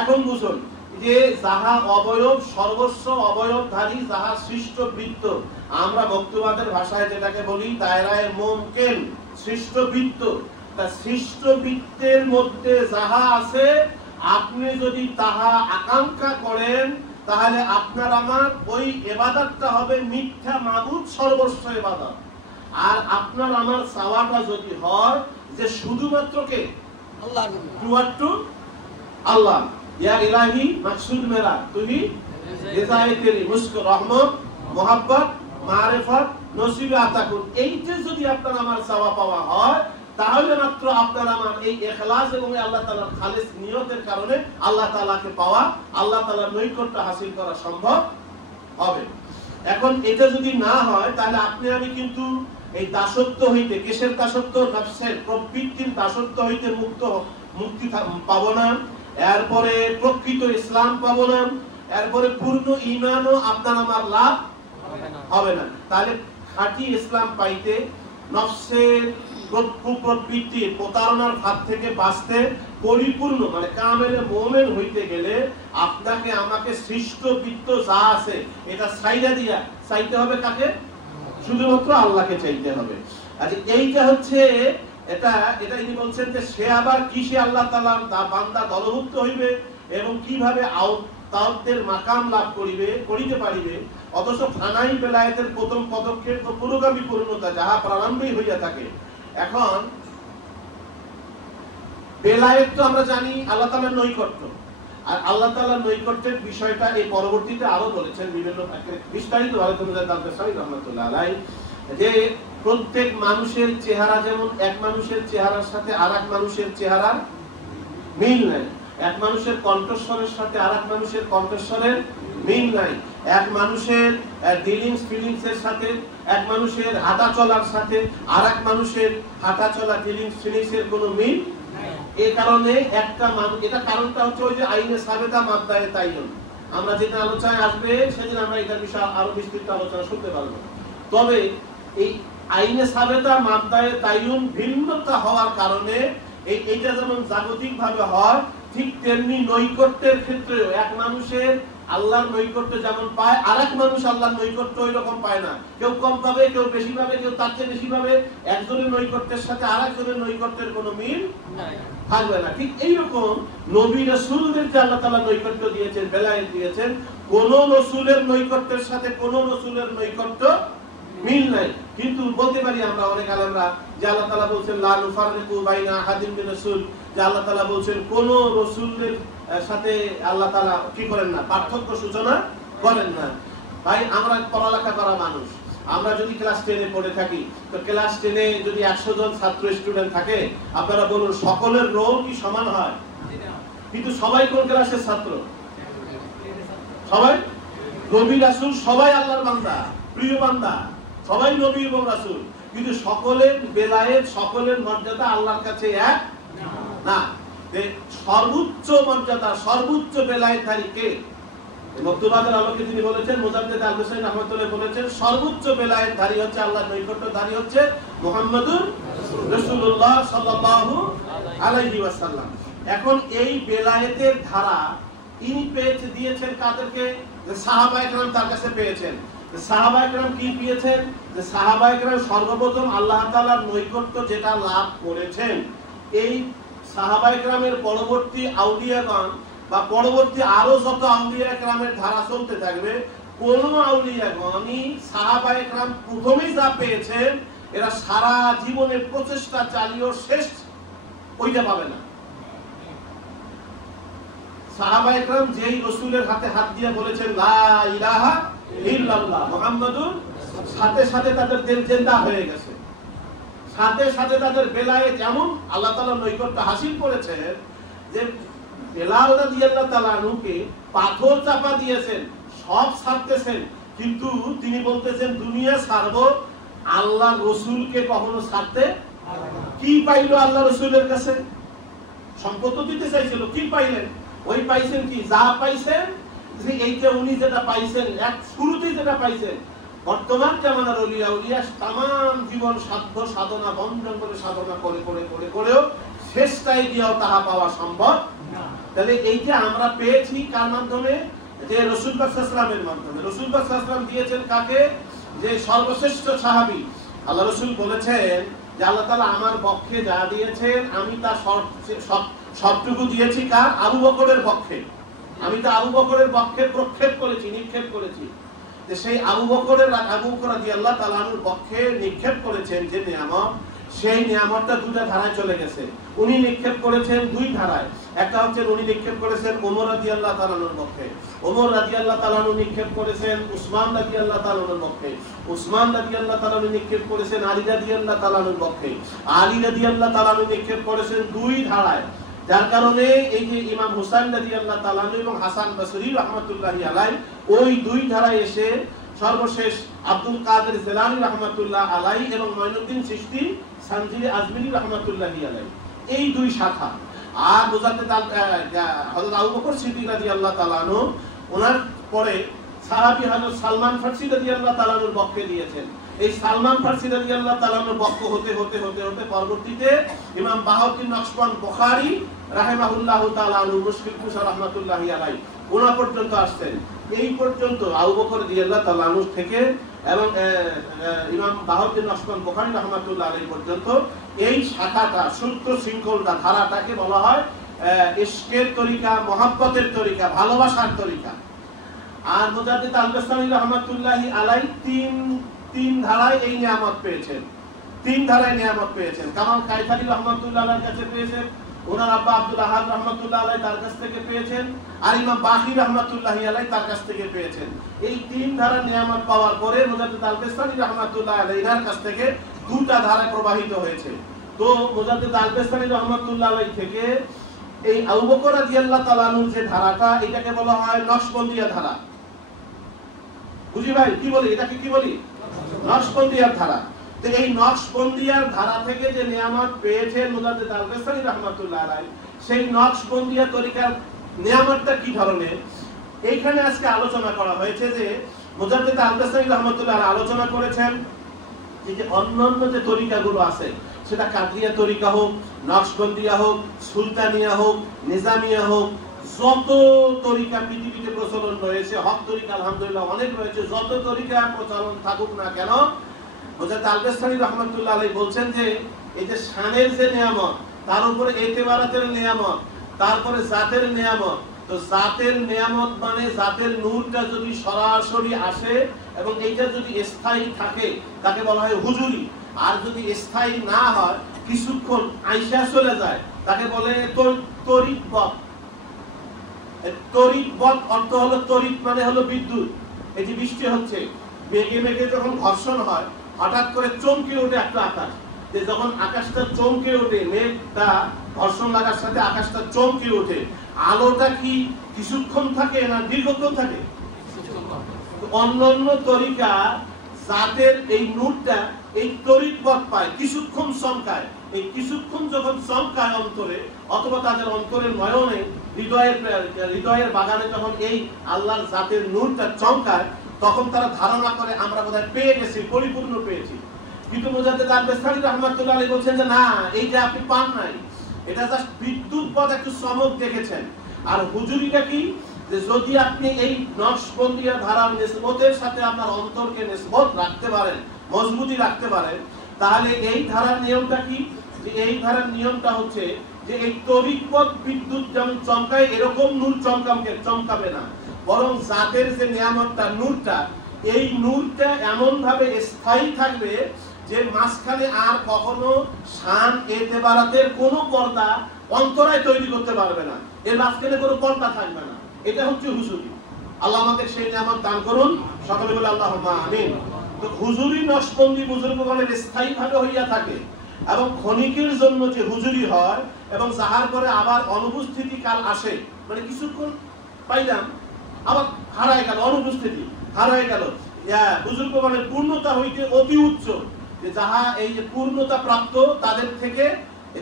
এখন বুঝুন যে যাহা অবয়ব, সর্বস্ব অবয়বধারী, যাহা সৃষ্ট বৃত্ত, আমরা বক্তব্যের ভাষায় যেটাকে বলি দায়রায়ে মুমকিন, সৃষ্ট বৃত্ত। তা সৃষ্ট বৃত্তের মধ্যে যাহা আছে, আপনি যদি তাহা আকাঙ্ক্ষা করেন, তাহলে আপনার আমার ওই ইবাদতটা হবে মিথ্যা মাবুদ সর্বস্ব ইবাদত। আর আপনার আমার চাওয়াটা যদি হয় যে শুধুমাত্র কে? আল্লাহ, টু আল্লাহ, ইয়া ইলাহি মাকসুদ মেরা তুমি রিজায়ে তেরি, মুস্ক রহমত, মোহাব্বত, মারিফত নসিবে আতা করুন। এইটা যদি আপনার আমার চাওয়া পাওয়া হয়, তাহলে মাত্র আপনার আমার এই ইখলাস এবং আল্লাহ তাআলার খালিস নিয়তের কারণে আল্লাহ তাআলাকে পাওয়া, আল্লাহ তাআলার নৈকট্য হাসিল করা সম্ভব হবে। এখন এটা যদি না হয়, তাহলে আপনি আমি কিন্তু এই দাসত্ব হইতে, কিসের দাসত্ব? নফসের, প্রবৃত্তির দাসত্ব হইতে মুক্তি পাবো না। এরপরে প্রকৃত ইসলাম পাবো না। এরপরে পূর্ণ ঈমানও আপনার আমার লাভ হবে না। তাহলে খাঁটি ইসলাম পাইতে, নফসের প্রবৃত্তি প্রতারণার হাত থেকে বাঁচতে, পরিপূর্ণ মানে কামেলে মুমিন হইতে গেলে আপনাকে আমাকে সৃষ্ট বৃত্ত যা আছে এটা ছাইড়া দিয়া চাইতে হবে কাকে? শুধুমাত্র আল্লাহকে চাইতে হবে। আচ্ছা, এইটা হচ্ছে এটা ইনি বলছেন যে সে আবার কিসে আল্লাহ তাআলার বান্দা দলভুক্ত হইবে এবং কিভাবে তাওহীদের মাকাম লাভ করিতে পারিবে। অথচ ফানাই বেলায়েতের প্রথম পদক্ষেপ তো পুরোগামী পূর্ণতা, যাহা প্রারম্ভেই হইয়া থাকে। এখন বেলায়েত তো আমরা জানি আল্লাহ তাআলার নৈকট্য, আর আল্লাহ তাআলার নৈকট্যের বিষয়টা এই পরবর্তীতে আরো বলেছেন বিভিন্ন বিস্তারিত ভাবে। রাহমাতুল্লাহ আলাইহি যে প্রত্যেক মানুষের চেহারা যেমন এক মানুষের চেহারার সাথে আরেক মানুষের চেহারার মিল নাই, এক মানুষের কণ্ঠস্বরের সাথে আরেক মানুষের কণ্ঠস্বরের মিল নাই, এক মানুষের ডিলিংস ফিলিংস এর সাথে, এক মানুষের হাঁটা চলার সাথে আরেক মানুষের হাঁটা চলা ডিলিংস ফিলিংস এর কোনো মিল নাই। এই কারণে একটা মানুষ, এটা কারণটা হচ্ছে ওই যে আইনে সাবেতা মাদ্দায়ে তাইয়ুন, আমরা যেটা আলোচনায় আসবে সেদিন আমরা এটার বিষয়ে আরো বিস্তৃত আলোচনা শুনতে পারবো। তবে এই আইনে সাবেতা মাদ্দায়ে তাইয়ুন ভিন্নতা হওয়ার কারণে এইটা যেমন জাগতিক ভাবে হয়, ঠিক তেমনি নৈকট্যের ক্ষেত্রেও এক মানুষের আল্লাহর নৈকট্য যেমন পায়, আরেক মানুষ আল্লাহর নৈকট্য ওই রকম পায় না। কেউ কম পাবে, কেউ বেশি পাবে, কেউ তার চেয়ে বেশি পাবে। একজনের নৈকট্যের সাথে আরেকজনের নৈকট্যের কোনো মিল থাকবে না। ঠিক এইরকম নবী রাসূলদেরকে আল্লাহ তাআলা নৈকট্য দিয়েছেন, বেলায়েত দিয়েছেন। কোন রাসূলের নৈকট্যের সাথে কোন রাসূলের নৈকট্য মিল নাই। কিন্তু বলতে পারি আমরা অনেক আলেমরা যে আল্লাহ তাআলা বলেছেন লা নুফাররিকু বাইনা আহাদিন মির রাসূল, যে আল্লাহ তাআলা বলেছেন কোন রাসূলের সাথে আল্লাহ তাআলা কি করেন না, পার্থক্য সূচনা করেন না। ভাই আমরা পড়ালেখা করা মানুষ, আমরা যদি ক্লাস 10 এ পড়ে থাকি, তো ক্লাস 10 এ যদি 100 জন ছাত্র স্টুডেন্ট থাকে, আপনারা বলুন সকলের রোল কি সমান হয়? কিন্তু সবাই কোন ক্লাসের ছাত্র? সবাই নবী রাসূল, সবাই আল্লাহর বান্দা, প্রিয় বান্দা, সবাই নবী এবং রাসূল। কিন্তু সকলের বেলায়েত, সকলের মর্যাদা আল্লাহর কাছে এক না। সর্বোচ্চ মর্যাদা, সর্বোচ্চ বেলায়েতধারী কে? মক্তবাদের আলোকে তিনি বলেছেন, মুজাদ্দিদ আল-হুসাইনি রাহমাতুল্লাহ বলেছেন, সর্বোচ্চ বেলায়েতধারী হচ্ছে, আল্লাহর নৈকট্যধারী হচ্ছে মুহাম্মাদুর রাসূলুল্লাহ সাল্লাল্লাহু আলাইহি ওয়াসাল্লাম। এখন এই বেলায়েতের ধারা ইনি দিয়েছেন কাদেরকে? সাহাবায়ে কেরাম তার কাছে পেয়েছেন। সাহাবায়ে কেরাম কি পেয়েছেন? যে সাহাবায়ে কেরাম সর্বপ্রথম আল্লাহ তাআলার নৈকট্য যেটা লাভ করেছেন, এই সাহাবায়ে কেরামের পরবর্তী আউলিয়াগণ বা পরবর্তী আরো যত আউলিয়া কেরামের ধারা চলতে থাকবে, কোন আউলিয়াগণই সাহাবায়ে কেরাম প্রথমেই যা পেয়েছেন এরা সারা জীবনের প্রচেষ্টা চালিয়েও শেষ ওইটা পাবে না। সাহাবায়ে কেরাম যেই রাসূলের হাতে হাত দিয়ে বলেছেন লা ইলাহা ইল্লাল্লাহ মুহাম্মাদুর, সাথে সাথে তাদের দিল জিন্দা হয়ে গেছে, সাথে সাথে তাদের বেলায়েত এমন আল্লাহ তাআলার নৈকট্য হাসিল করেছেন যে বেলাল রাদিয়াল্লাহু তাআলা আনহুকে পাথর চাপা দিয়েছেন, সব ছাড়তেছেন, কিন্তু তিনি বলতেছেন দুনিয়া ছাড়বো, আল্লাহর রাসূলকে কখনো ছাড়তে। কি পাইলো আল্লাহর রাসূলের কাছে? সম্পদ দিতে চাইছিল, কি পাইলেন? ওই পাইছেন কি? যা পাইছেন যে এইটা উনি যেটা পাইছেন, এক শুরুতেই যেটা পাইছেন, বর্তমান জামানার ওলিয়া উলিয়া তামাম জীবন সাধ্য সাধনা বন্ধন করে সাধনা করে করে করে করেও শেষটাই দিয়েও তাহা পাওয়া সম্ভব না। তাহলে এইটা আমরা পেয়েছি কার মাধ্যমে? যে রাসূলুল্লাহ সাল্লাল্লাহু আলাইহি ওয়াসাল্লামের মাধ্যমে। রাসূলুল্লাহ সাল্লাল্লাহু আলাইহি ওয়াসাল্লাম দিয়েছেন কাকে? যে সর্বশ্রেষ্ঠ সাহাবী। আল্লাহ রাসূল বলেছেন যে আল্লাহ তাআলা আমার পক্ষে যা দিয়েছেন আমি তা সবটুকু দিয়েছি কার? আবু বকরের পক্ষে। আমি তো আবু বকরের পক্ষে প্রক্ষেপ করেছি, নিক্ষেপ করেছি। যে সেই আবু বকর রাদিয়াল্লাহু তাআলা আনহুর পক্ষে নিক্ষেপ করেছেন যে নিয়ামত, সেই নিয়ামতটা দুটো ধারায় চলে গেছে। উনি নিক্ষেপ করেছেন দুই ধারায়। একটা হচ্ছে উনি নিক্ষেপ করেছেন ওমর রাদিয়াল্লাহু তাআলা আনহুর পক্ষে, ওমর রাদিয়াল্লাহু তাআলা আনহু নিক্ষেপ করেছেন উসমান রাদিয়াল্লাহু তাআলা আনহুর পক্ষে, উসমান রাদিয়াল্লাহু তাআলা আনহু নিক্ষেপ করেছেন আলী রাদিয়াল্লাহু তাআলা আনহুর পক্ষে, আলী রাদিয়াল্লাহু তাআলা আনহু নিক্ষেপ করেছেন দুই ধারায়। যার কারণে এই যে ইমাম হুসাইন রাদিয়াল্লাহু তাআলা আনহু এবং হাসান বসরি রাহমাতুল্লাহি আলাইহি ওই দুই ধারায় এসে সর্বশেষ আব্দুল কাদের জিলানী রাহমাতুল্লাহ আলাইহি এবং মঈনুদ্দিন চিশতি সানজিরি আজমিরি রাহমাতুল্লাহি আলাইহি, এই দুই শাখা। আর মুজাদ্দিদ হযরত আবু বকর সিদ্দিক রাদিয়াল্লাহু তাআলা আনহু, ওনার পরে সাহাবী হযরত সালমান ফারসি রাদিয়াল্লাহু তাআলা আনহুর পক্ষে দিয়েছেন। এই সালমান ফারসি রাদিয়াল্লাহু তাআলা আনহুর পক্ষ হতে হতে হতে হতে পরবর্তীতে ইমাম বাহাউদ্দিন নকশবন্দ বুখারী রাহিমাহুল্লাহু তাআলা আনহু মুশকিল কুশা রাহমাতুল্লাহি আলাইহি ওনা পর্যন্ত আসছেন। এই পর্যন্ত আবু বকর রাদিয়াল্লাহু তাআলা আনহু থেকে এবং ইমাম বাহাউদ্দিন নকশবন্দ বুখারী রাহমাতুল্লাহি আলাইহি পর্যন্ত এই শাখাটা, সূত্র শৃঙ্খলটা, ধারাটাকে বলা হয় ইশকের তরিকা, মহব্বতের তরিকা, ভালোবাসার তরিকা। আর মুজাদ্দিদ আল-বাসতামি রাহমাতুল্লাহি আলাইহি তিন ধারায় এই নিয়ামত পেয়েছেন, তিন ধারায় নিয়ামত পেয়েছেন। কামাল কায়সারি রাহমাতুল্লাহ আলাইহির কাছে পেয়েছেন, ওনার আব্বা আব্দুল আহাদ রাহমাতুল্লাহ আলাইহি তার কাছ থেকে পেয়েছেন, আর ইমাম বাকি রাহমাতুল্লাহি আলাইহি তার কাছ থেকে পেয়েছেন। এই তিন ধারার নিয়ামত পাওয়ার পরে মুজাদ্দিদ আল-বাসতামি রাহমাতুল্লাহ আলাইহির কাছ থেকে দুটা ধারা প্রবাহিত হয়েছে। তো মুজাদ্দিদ আল-বাসতামি রাহমাতুল্লাহ আলাইহি থেকে এই আবু বকর রাদিয়াল্লাহু তাআলা আনহুর যে ধারাটা, এটাকে বলা হয় নকশবন্দিয়া ধারা। বুঝি ভাই কি বলি? এটাকে কি বলি? নকশবন্দিয়ার ধারা। তো এই নকশবন্দিয়ার ধারা থেকে যে নিয়ামত পেয়েছেন মুজাদ্দিদ আল-বাসতামি রাহমাতুল্লাহ আলাইহি, সেই নকশবন্দিয়া তরিকার নিয়ামতটা কি ধরনের, এইখানে আজকে আলোচনা করা হয়েছে। যে মুজাদ্দিদ আল-বাসতামি রাহমাতুল্লাহ আলাইহি আলোচনা করেছেন যে অন্যান্য যে তরিকাগুলো আছে সেটা কাদরিয়া তরিকা হোক, নকশবন্দিয়া হোক, সুলতানিয়া হোক, নিজামিয়া হোক, যত তরিকা পৃথিবীতে প্রচলন রয়েছে, হক তরিকা আলহামদুলিল্লাহ অনেক রয়েছে, যত তরিকা প্রচলন থাকুক না কেন, হযরত আল-বেস্তামী রাহমাতুল্লাহ আলাইহি বলছেন যে এই যে শানের যে নিয়ামত, তার উপরে এতেবারাতের নিয়ামত, তারপরে জাতের নিয়ামত। তো জাতের নিয়ামত মানে জাতের নূরটা যদি সরাসরি আসে এবং এইটা যদি স্থায়ী থাকে তাকে বলা হয় হুজুরি। আর যদি স্থায়ী না হয়, কিছুক্ষণ আইসা চলে যায়, তাকে বলে তরিকবত। তরিকবত অর্থ হলো, তরিক মানে হলো বিদ্যুৎ। এই যে বৃষ্টি হচ্ছে, মেঘে মেঘে যখন ঘর্ষণ হয়, হঠাৎ করে চমকে ওঠে একটা আকাশ। যে যখন আকাশটা চমকে ওঠে, মেঘটা ঘর্ষণ লাগার সাথে আকাশটা চমকে ওঠে, আলোটা কি কিছুক্ষণ থাকে না দীর্ঘক্ষণ থাকে? অন্যান্য তরিকা জাতের এই নূরটা এই তরিকবত পায়, কিছুক্ষণ চমকায়। এই কিছুক্ষণ যখন চমকায় অন্তরে, অথবা তাদের অন্তরের নয়নে, হৃদয়ের বাগানে যখন এই আল্লাহর জাতের নূরটা চমকায়, তখন তারা ধারণা করে আমরা বোধহয় পেয়ে গেছি, পরিপূর্ণ পেয়েছি। কিন্তু মুজাদ্দিদ আল-বেস্তামী রাহমাতুল্লাহ আলাইহি বলছেন যে না, এইটা আপনি পান নাই, এটা জাস্ট বিদ্যুৎ পথ একটু চমক দেখেছেন। আর হুজুরিটা কি, যে যদি আপনি এই নকশবন্দিয়া ধারার নিসবতের সাথে আপনার অন্তরকে নিসবত রাখতে পারেন, মজবুতি রাখতে পারেন, তাহলে এই ধারার নিয়মটা কি, যে এই ধারার নিয়মটা হচ্ছে যে এই তরিকবত বিদ্যুৎ যেমন চমকায়, এরকম নূর চমকাবে না, বরং জাতের যে নিয়ামতটা, নূরটা, এই নূরটা এমন ভাবে স্থায়ী থাকবে যে মাঝখানে আর কখনো শান এতেবারাতের কোনো পর্দা অন্তরায় তৈরি করতে পারবে না, এর মাঝখানে কোনো পর্দা থাকবে না। এটা হচ্ছে হুজুরি। আল্লাহ আমাদের সেই নিয়ামত দান করুন, সকলে বলে আল্লাহুম্মা আমিন। তো হুজুরি নকশবন্দি বুজুর্গগণের স্থায়ী ভাবে হইয়া থাকে, এবং ক্ষণিকের জন্য যে হুজুরি হয় এবং যাহার পরে আবার অনুপস্থিতি কাল আসে, মানে কিছুক্ষণ পাইলাম আবার হারায় গেল, অনুপস্থিতি হারায় গেল। বুজুর্গগণের পূর্ণতা হইতে অতি উচ্চ, যে যাহা এই যে পূর্ণতা প্রাপ্ত তাদের থেকে,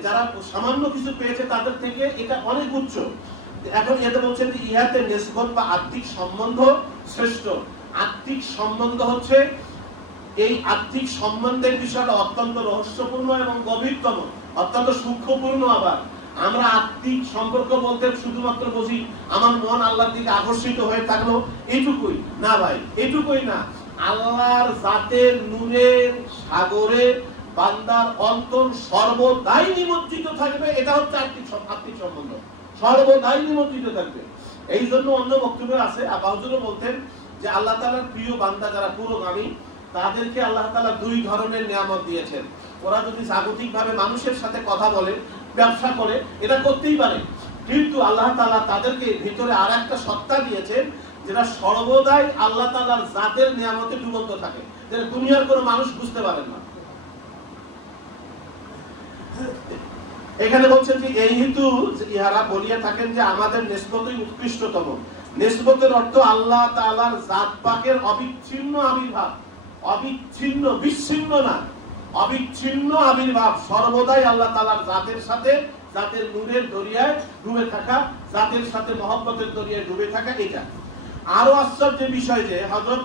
যারা সামান্য কিছু পেয়েছে তাদের থেকে এটা অনেক উচ্চ। এখন এটা বলছেন যে ইহাতে নিসবত বা আত্মিক সম্বন্ধ শ্রেষ্ঠ। আত্মিক সম্বন্ধ হচ্ছে, এই আত্মিক সম্বন্ধের বিষয়টা অত্যন্ত রহস্যপূর্ণ এবং গভীরতম, অত্যন্ত সূক্ষ্মপূর্ণ। আবার আমরা আত্মিক সম্পর্ক বলতে শুধুমাত্র বুঝি আমার মন আল্লাহর দিকে আকর্ষিত হয়ে থাকলো, এইটুকুই না ভাই, এইটুকুই না। আল্লাহর জাতের নূরের সাগরে বান্দার অন্তর সর্বদাই নিমজ্জিত থাকবে, এটা হচ্ছে আত্মিক সম্বন্ধ, সর্বদাই নিমজ্জিত থাকবে। এই জন্য অন্য বক্তব্য আছে, আবা হুজুরও বলতেন যে আল্লাহ তাআলার প্রিয় বান্দা যারা পুরোগামী, তাদেরকে আল্লাহ তাআলা দুই ধরনের নিয়ামত দিয়েছেন। ওরা যদি জাগতিক ভাবে মানুষের সাথে কথা বলে, ব্যবসা করে, এটা করতেই পারে, কিন্তু আল্লাহ তাআলা তাদেরকে ভিতরে আর একটা সত্তা দিয়েছেন, যেটা সর্বদাই আল্লাহ তাআলার জাতের নিয়ামতে ডুবন্ত থাকে, যেটা দুনিয়ার কোনো মানুষ বুঝতে পারেন না। এখানে বলছেন যে এই হেতু ইহারা বলিয়া থাকেন যে আমাদের নিসবতই উৎকৃষ্টতম। নিসবতের অর্থ আল্লাহ তাআলার জাত পাকের অবিচ্ছিন্ন আবির্ভাব, অবিচ্ছিন্ন, বিচ্ছিন্ন না, অবিচ্ছিন্ন আবির্ভাব, সর্বদাই আল্লাহ তাআলার জাতের সাথে, জাতের নূরের দরিয়ায় ডুবে থাকা, জাতের সাথে মহব্বতের দরিয়ায় ডুবে থাকা। এটা আরো আশ্চর্যের বিষয় যে হযরত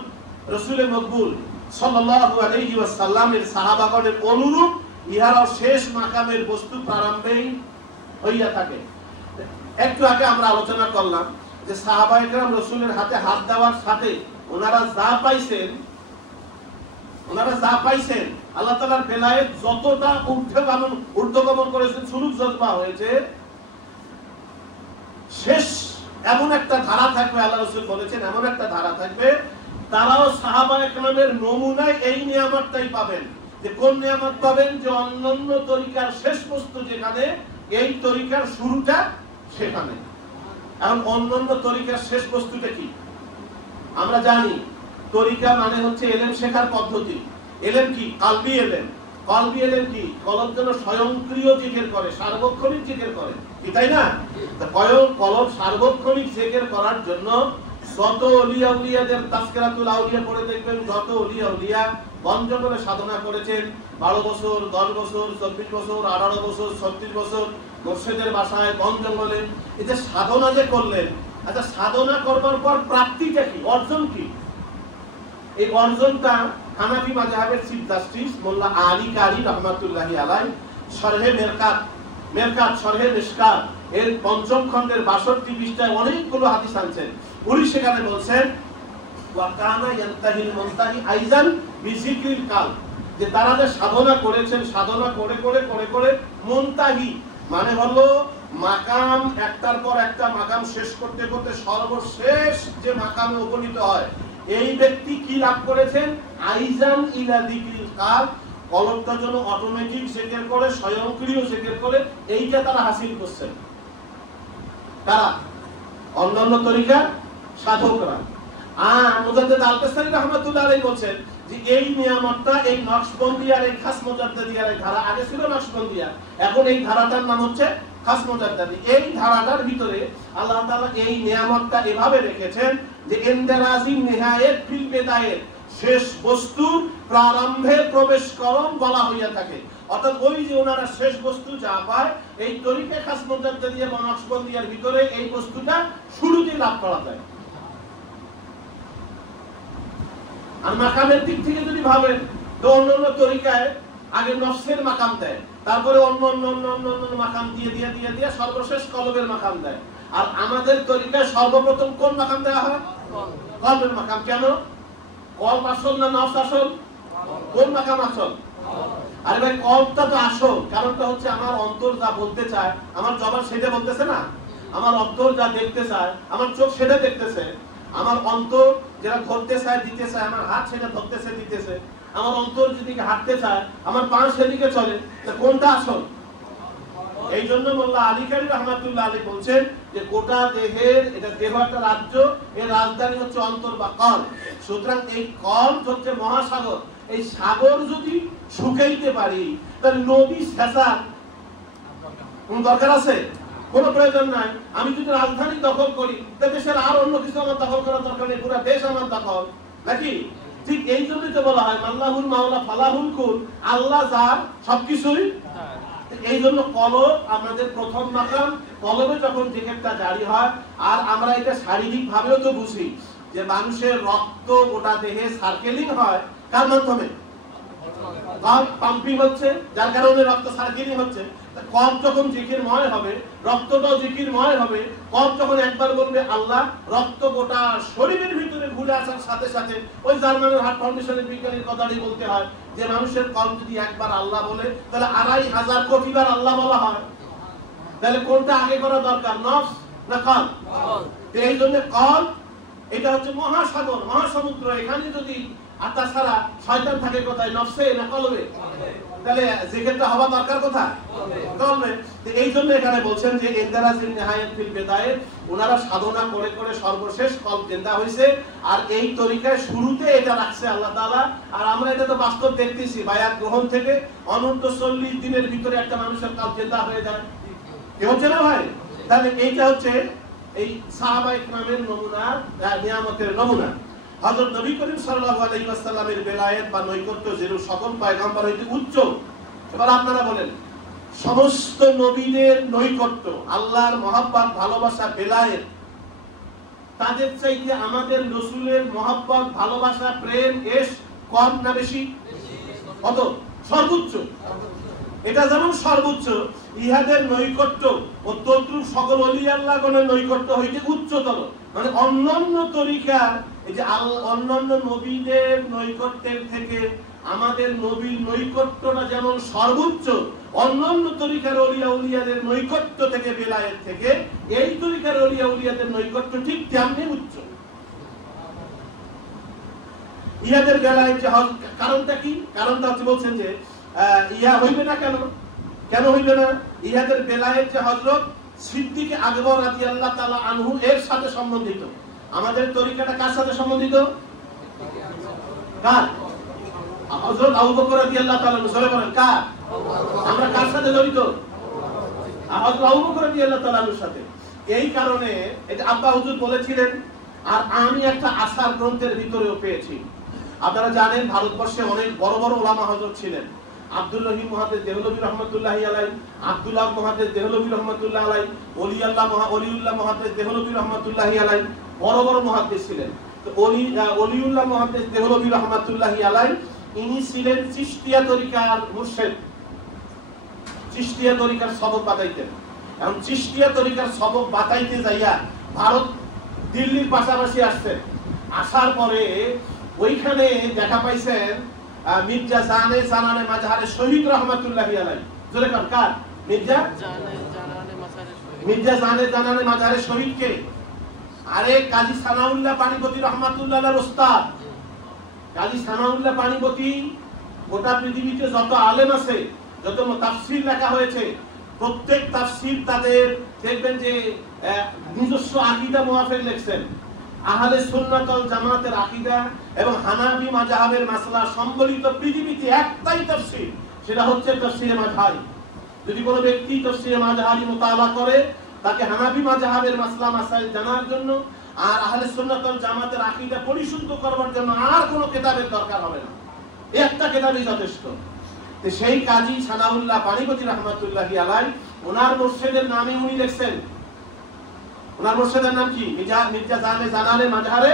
রাসূল মকবুল সাল্লাল্লাহু আলাইহি ওয়াসাল্লামের সাহাবাগণের অনুরূপ ইহারা শেষ মাকামের বস্তু প্রারম্ভেই হইয়া থাকে। একটু আগে আমরা আলোচনা করলাম যে সাহাবায়ে কেরাম রাসূলের হাতে হাত দেওয়ার সাথে ওনারা যা পাইছেন, আল্লাহ তাআলার বেলায়েত যতটা ঊর্ধ্বগমন করেছেন, সুলুক জজবা হয়েছে, শেষ এমন একটা ধারা থাকবে, আল্লাহ রাসূল বলেছেন এমন একটা ধারা থাকবে, তারাও সাহাবায়ে কেরামের নমুনায় এই নিয়ামতটাই পাবেন। যে কোন নিয়ামত পাবেন, যে অন্যান্য তরিকার শেষ বস্তু যেখানে, এই তরিকার শুরুটা সেখানে। এখন অন্যান্য তরিকার শেষ বস্তুটা কি আমরা জানি। তরিকা মানে হচ্ছে এলেম শেখার পদ্ধতি। এলেম কি? কালবি এলেম। কলবি এলেম কি? কলব যেন স্বয়ংক্রিয় জিকির করে, সার্বক্ষণিক জিকির করে, কি তাই না? কলব সার্বক্ষণিক জিকির করার জন্য যত ওলিয়া উলিয়াদের তাসকিরাতুল আউলিয়া পড়ে দেখবেন, যত ওলিয়া উলিয়া বন জঙ্গলে সাধনা করেছেন, 12 বছর, 10 বছর, 24 বছর, 18 বছর, 36 বছর মুর্শিদের বাসায় বন জঙ্গলে, এই যে সাধনা যে করলেন, আচ্ছা সাধনা করবার পর প্রাপ্তিটা কি, অর্জন কি? এই অর্জনটা হানাফি মাযহাবের চিফ জাস্টিস মোল্লা আলী কারি রাহমাতুল্লাহি আলাইহি শরহে মেরকাত, মেরকাত শরহে মিশকাত এর পঞ্চম খণ্ডের 62 পৃষ্ঠায় অনেকগুলো হাদিস আনছেন। উনি সেখানে বলছেন ওয়া কানা ইয়ানতাহিল মুনতাহি আইজান বিযিকরিল কাল, যে তারা যে সাধনা করেছেন, সাধনা করে করে করে করে মুনতাহি মানে হলো মাকাম, একটার পর একটা মাকাম শেষ করতে করতে সর্বশেষ যে মাকামে উপনীত হয়, এই ব্যক্তি কি লাভ করেছেন? আইজান ইলা যিকরিল কাল, কলবটা যেন অটোমেটিক জিকির করে, স্বয়ংক্রিয় জিকির করে, এইটা তারা হাসিল করছেন। তারা অন্যান্য তরিকা সাধকরা। মুজাদ্দিদ আল-কাসসানি রাহমাতুল্লাহ আলাইহি বলেন যে এই নিয়ামতটা এই নকশবন্দিয়ার এই খাস মুজাদ্দিদিয়ার এই ধারা, আগে ছিল নকশবন্দিয়া, এখন এই ধারাটার নাম হচ্ছে খাস মুজাদ্দিদি। এই ধারাটার ভিতরে আল্লাহ তাআলা এই নিয়ামতটা এভাবে রেখেছেন যে ইনদারাজি নিহায়াত ফিল বিদায়াত, শেষ বস্তু প্রারম্ভে প্রবেশ করণ বলা হইয়া থাকে। অর্থাৎ ওই যে ওনারা শেষ বস্তু যা পায়, এই তরিকা খাস মুজাদ্দিদিয়া বা নকশবন্দিয়ার ভিতরে এই বস্তুটা শুরুতেই লাভ করা যায়। আর মাকামের দিক থেকে যদি ভাবেন তো অন্যান্য তরিকায় আগে নফসের মাকাম দেয়, তারপরে অন্য মাকাম দিয়ে দিয়ে দিয়ে দিয়ে সর্বশেষ কলবের মাকাম দেয়। আর আমাদের তরিকায় সর্বপ্রথম কোন মাকাম দেওয়া হয়? কলবের মাকাম। কেন? কলব আসল না নফস আসল? কোন মাকাম আসল? আরে ভাই কলবটা তো আসল। কারণটা হচ্ছে আমার অন্তর যা বলতে চায়, আমার জবান সেটা বলতেছে না, আমার অন্তর যা দেখতে চায়, আমার চোখ সেটা দেখতেছে, আমার অন্তর যেটা ধরতে চায় দিতে চায়, আমার হাত সেটা ধরতেছে দিতেছে, আমার অন্তর যেদিকে হাঁটতে চায়, আমার পা সেদিকে চলে। কোনটা আসল? এই জন্য মোল্লা আলী কারি রহমাতুল্লাহ আলাইহি বলছেন যে গোটা দেহের, এটা দেহ একটা রাজ্য, এর রাজধানী হচ্ছে অন্তর বা কল। সুতরাং এই কল হচ্ছে মহাসাগর। এই সাগর যদি শুকাইতে পারি, তাহলে নদী ছেঁচার কোন দরকার আছে? কোনো প্রয়োজন নাই। আমি যদি রাজধানী দখল করি, তা দেশের আর অন্য কিছু আমার দখল করার দরকার নেই, পুরো দেশ আমার দখল, নাকি? ঠিক এই জন্যই তো বলা হয় আল্লাহুল মাওলা ফালাহুল কুল, আল্লাহ যার সবকিছুই। এই জন্য কলব আমাদের প্রথম মাকাম। কলবে যখন জিকিরটা জারি হয়, আর আমরা এটা শারীরিক ভাবেও তো বুঝি যে মানুষের রক্ত গোটা দেহে সার্কেলিং হয় কার মাধ্যমে? পাম্পিং হচ্ছে, যার কারণে রক্ত সার্কেলিং হচ্ছে। কলব যখন জিকিরময় হবে, রক্তটাও জিকিরময় হবে। কলব যখন একবার বলবে আল্লাহ, রক্ত গোটা শরীরের ভিতরে ঘুরে আসার সাথে সাথে ওই জার্মানের হার্ট ফাউন্ডেশনের বিজ্ঞানীর কথাটি বলতে হয় যে মানুষের কলব যদি একবার আল্লাহ বলে, তাহলে ২৫০০ কোটি বার আল্লাহ বলা হয়। তাহলে কোনটা আগে করা দরকার, নফস না কলব? এই জন্য কলব এটা হচ্ছে মহাসাগর, মহাসমুদ্র। এখানে যদি আত্মা ছাড়া শয়তান থাকে কোথায়, নফসে না কলবে? তাহলে জিকিরটা হওয়া দরকার কোথায়? কলবে। এই জন্য এখানে বলছেন যে ইনদারাজিন নিহায়াত ফিল বিদায়াত, ওনারা সাধনা করে করে সর্বশেষ কলব জিন্দা হইছে। আর এই তরিকায় শুরুতে এটা রাখছে আল্লাহ তাআলা। আর আমরা এটা তো বাস্তব দেখতেছি, বায়াত গ্রহণ থেকে অনন্ত 40 দিনের ভিতরে একটা মানুষের কলব জিন্দা হয়ে যায়। কি হচ্ছে না ভাই? তাহলে এইটা হচ্ছে এই সাহাবায়ে কিরামের নমুনা, নিয়ামতের নমুনা। হযরত নবী করিম সাল্লাল্লাহু আলাইহি ওয়াসাল্লামের বেলায়েত বা নৈকট্য যেরূপ সকল পয়গম্বর হইতে উচ্চ। এবার আপনারা বলেন, সমস্ত নবীদের নৈকট্য, আল্লাহর মহব্বত, ভালোবাসা, বেলায়েত, তাদের চাইতে আমাদের রাসূলের মহব্বত, ভালোবাসা, প্রেম, ইশক কম না বেশি? কত? সর্বোচ্চ। এটা যেমন সর্বোচ্চ, ইহাদের নৈকট্য ও তদ্রূপ সকল ওলি আল্লাহগণের নৈকট্য হইতে উচ্চতর। মানে অন্যান্য তরিকার, এই যে অন্যান্য নবীদের নৈকট্যের থেকে আমাদের নবীর নৈকট্যটা যেমন সর্বোচ্চ, অন্যান্য তরিকার ওলিয়া উলিয়াদের নৈকট্য থেকে, বেলায়েত থেকে, এই তরিকার ওলিয়া উলিয়াদের নৈকট্য ঠিক তেমনি উচ্চ। ইহাদের বেলায়েত যে কারণটা কি? কারণটা হচ্ছে বলছেন যে ইয়া হইবে না কেন? কেন হইবে না? ইহাদের বেলায়েত যে হযরত সিদ্দিক আকবর রাদিয়াল্লাহু তাআলা আনহু এর সাথে সম্বন্ধিত। আমাদের তরিকাটা কার সাথে সম্বন্ধিত? কার? হযরত আবু বকর রাদিয়াল্লাহু তাআলা সরে বলেন কার? আমরা কার সাথে জড়িত? হযরত আবু বকর রাদিয়াল্লাহু তাআলার সাথে। এই কারণে এটা আব্বা হুজুর বলেছিলেন, আর আমি একটা আসার গ্রন্থের ভিতরেও পেয়েছি। আপনারা জানেন ভারতবর্ষে অনেক বড় বড় ওলামা হযরত ছিলেন। আব্দুল রহিম মুহাদ্দিস দেহলভী রাহমাতুল্লাহি আলাইহি, আব্দুল্লাহ মুহাদ্দিস দেহলভী রাহমাতুল্লাহি আলাইহি, ওলিউল্লাহ মুহাদ্দিস দেহলভী রাহমাতুল্লাহি আলাইহি, বড় বড় মুহাদ্দিস ছিলেন। তো ওলিউল্লাহ মুহাদ্দিস দেহলভী রাহমাতুল্লাহি আলাইহি ইনি ছিলেন চিশতিয়া তরিকার মুর্শিদ। চিশতিয়া তরিকার সবক বাতাইতেন। এখন চিশতিয়া তরিকার সবক বাতাইতে যাইয়া ভারত দিল্লির পাশাপাশি আসছেন। আসার পরে ওইখানে দেখা পাইছেন মির্জা জানানে মাজাহারে শহীদ রহমাতুল্লাহি আলাইহি। জোরে কান কার? মির্জা জানানে মাজাহারে শহীদ কে? আরে কাজী সানাউল্লাহ পানিপতি রহমাতুল্লাহ আলাইহির ওস্তাদ। কাজী সানাউল্লাহ পানিপতি গোটা পৃথিবীতে যত আলেম আছে, যত তাফসীর লেখা হয়েছে, প্রত্যেক তাফসীর তাদের দেখবেন যে নিজস্ব আকীদা মুআফিক লিখছেন। আহলে সুন্নাত ওয়াল জামাতের আকীদা এবং হানাফি মাযহাবের মাসলা সম্বলিত পৃথিবীতে একটাই তাফসীর, সেটা হচ্ছে তাফসীরে মাযহারি। যদি কোনো ব্যক্তি তাফসীরে মাযহারি মুতালা করে, তাকে হানাফি মাযহাবের মাসলা মাসাইল জানার জন্য আর আহলে সুন্নাত ওয়াল জামাতের আকীদা পরিশুদ্ধ করবার জন্য আর কোনো কিতাবের দরকার হবে না, একটা কিতাবই যথেষ্ট। তো সেই কাজী সানাউল্লাহ পানিপতি রহমাতুল্লাহি আলাইহি ওনার মুর্শিদের নামে উনি লিখছেন। ওনার মুর্শিদের নাম কি? মির্জা জানানে মাজাহারে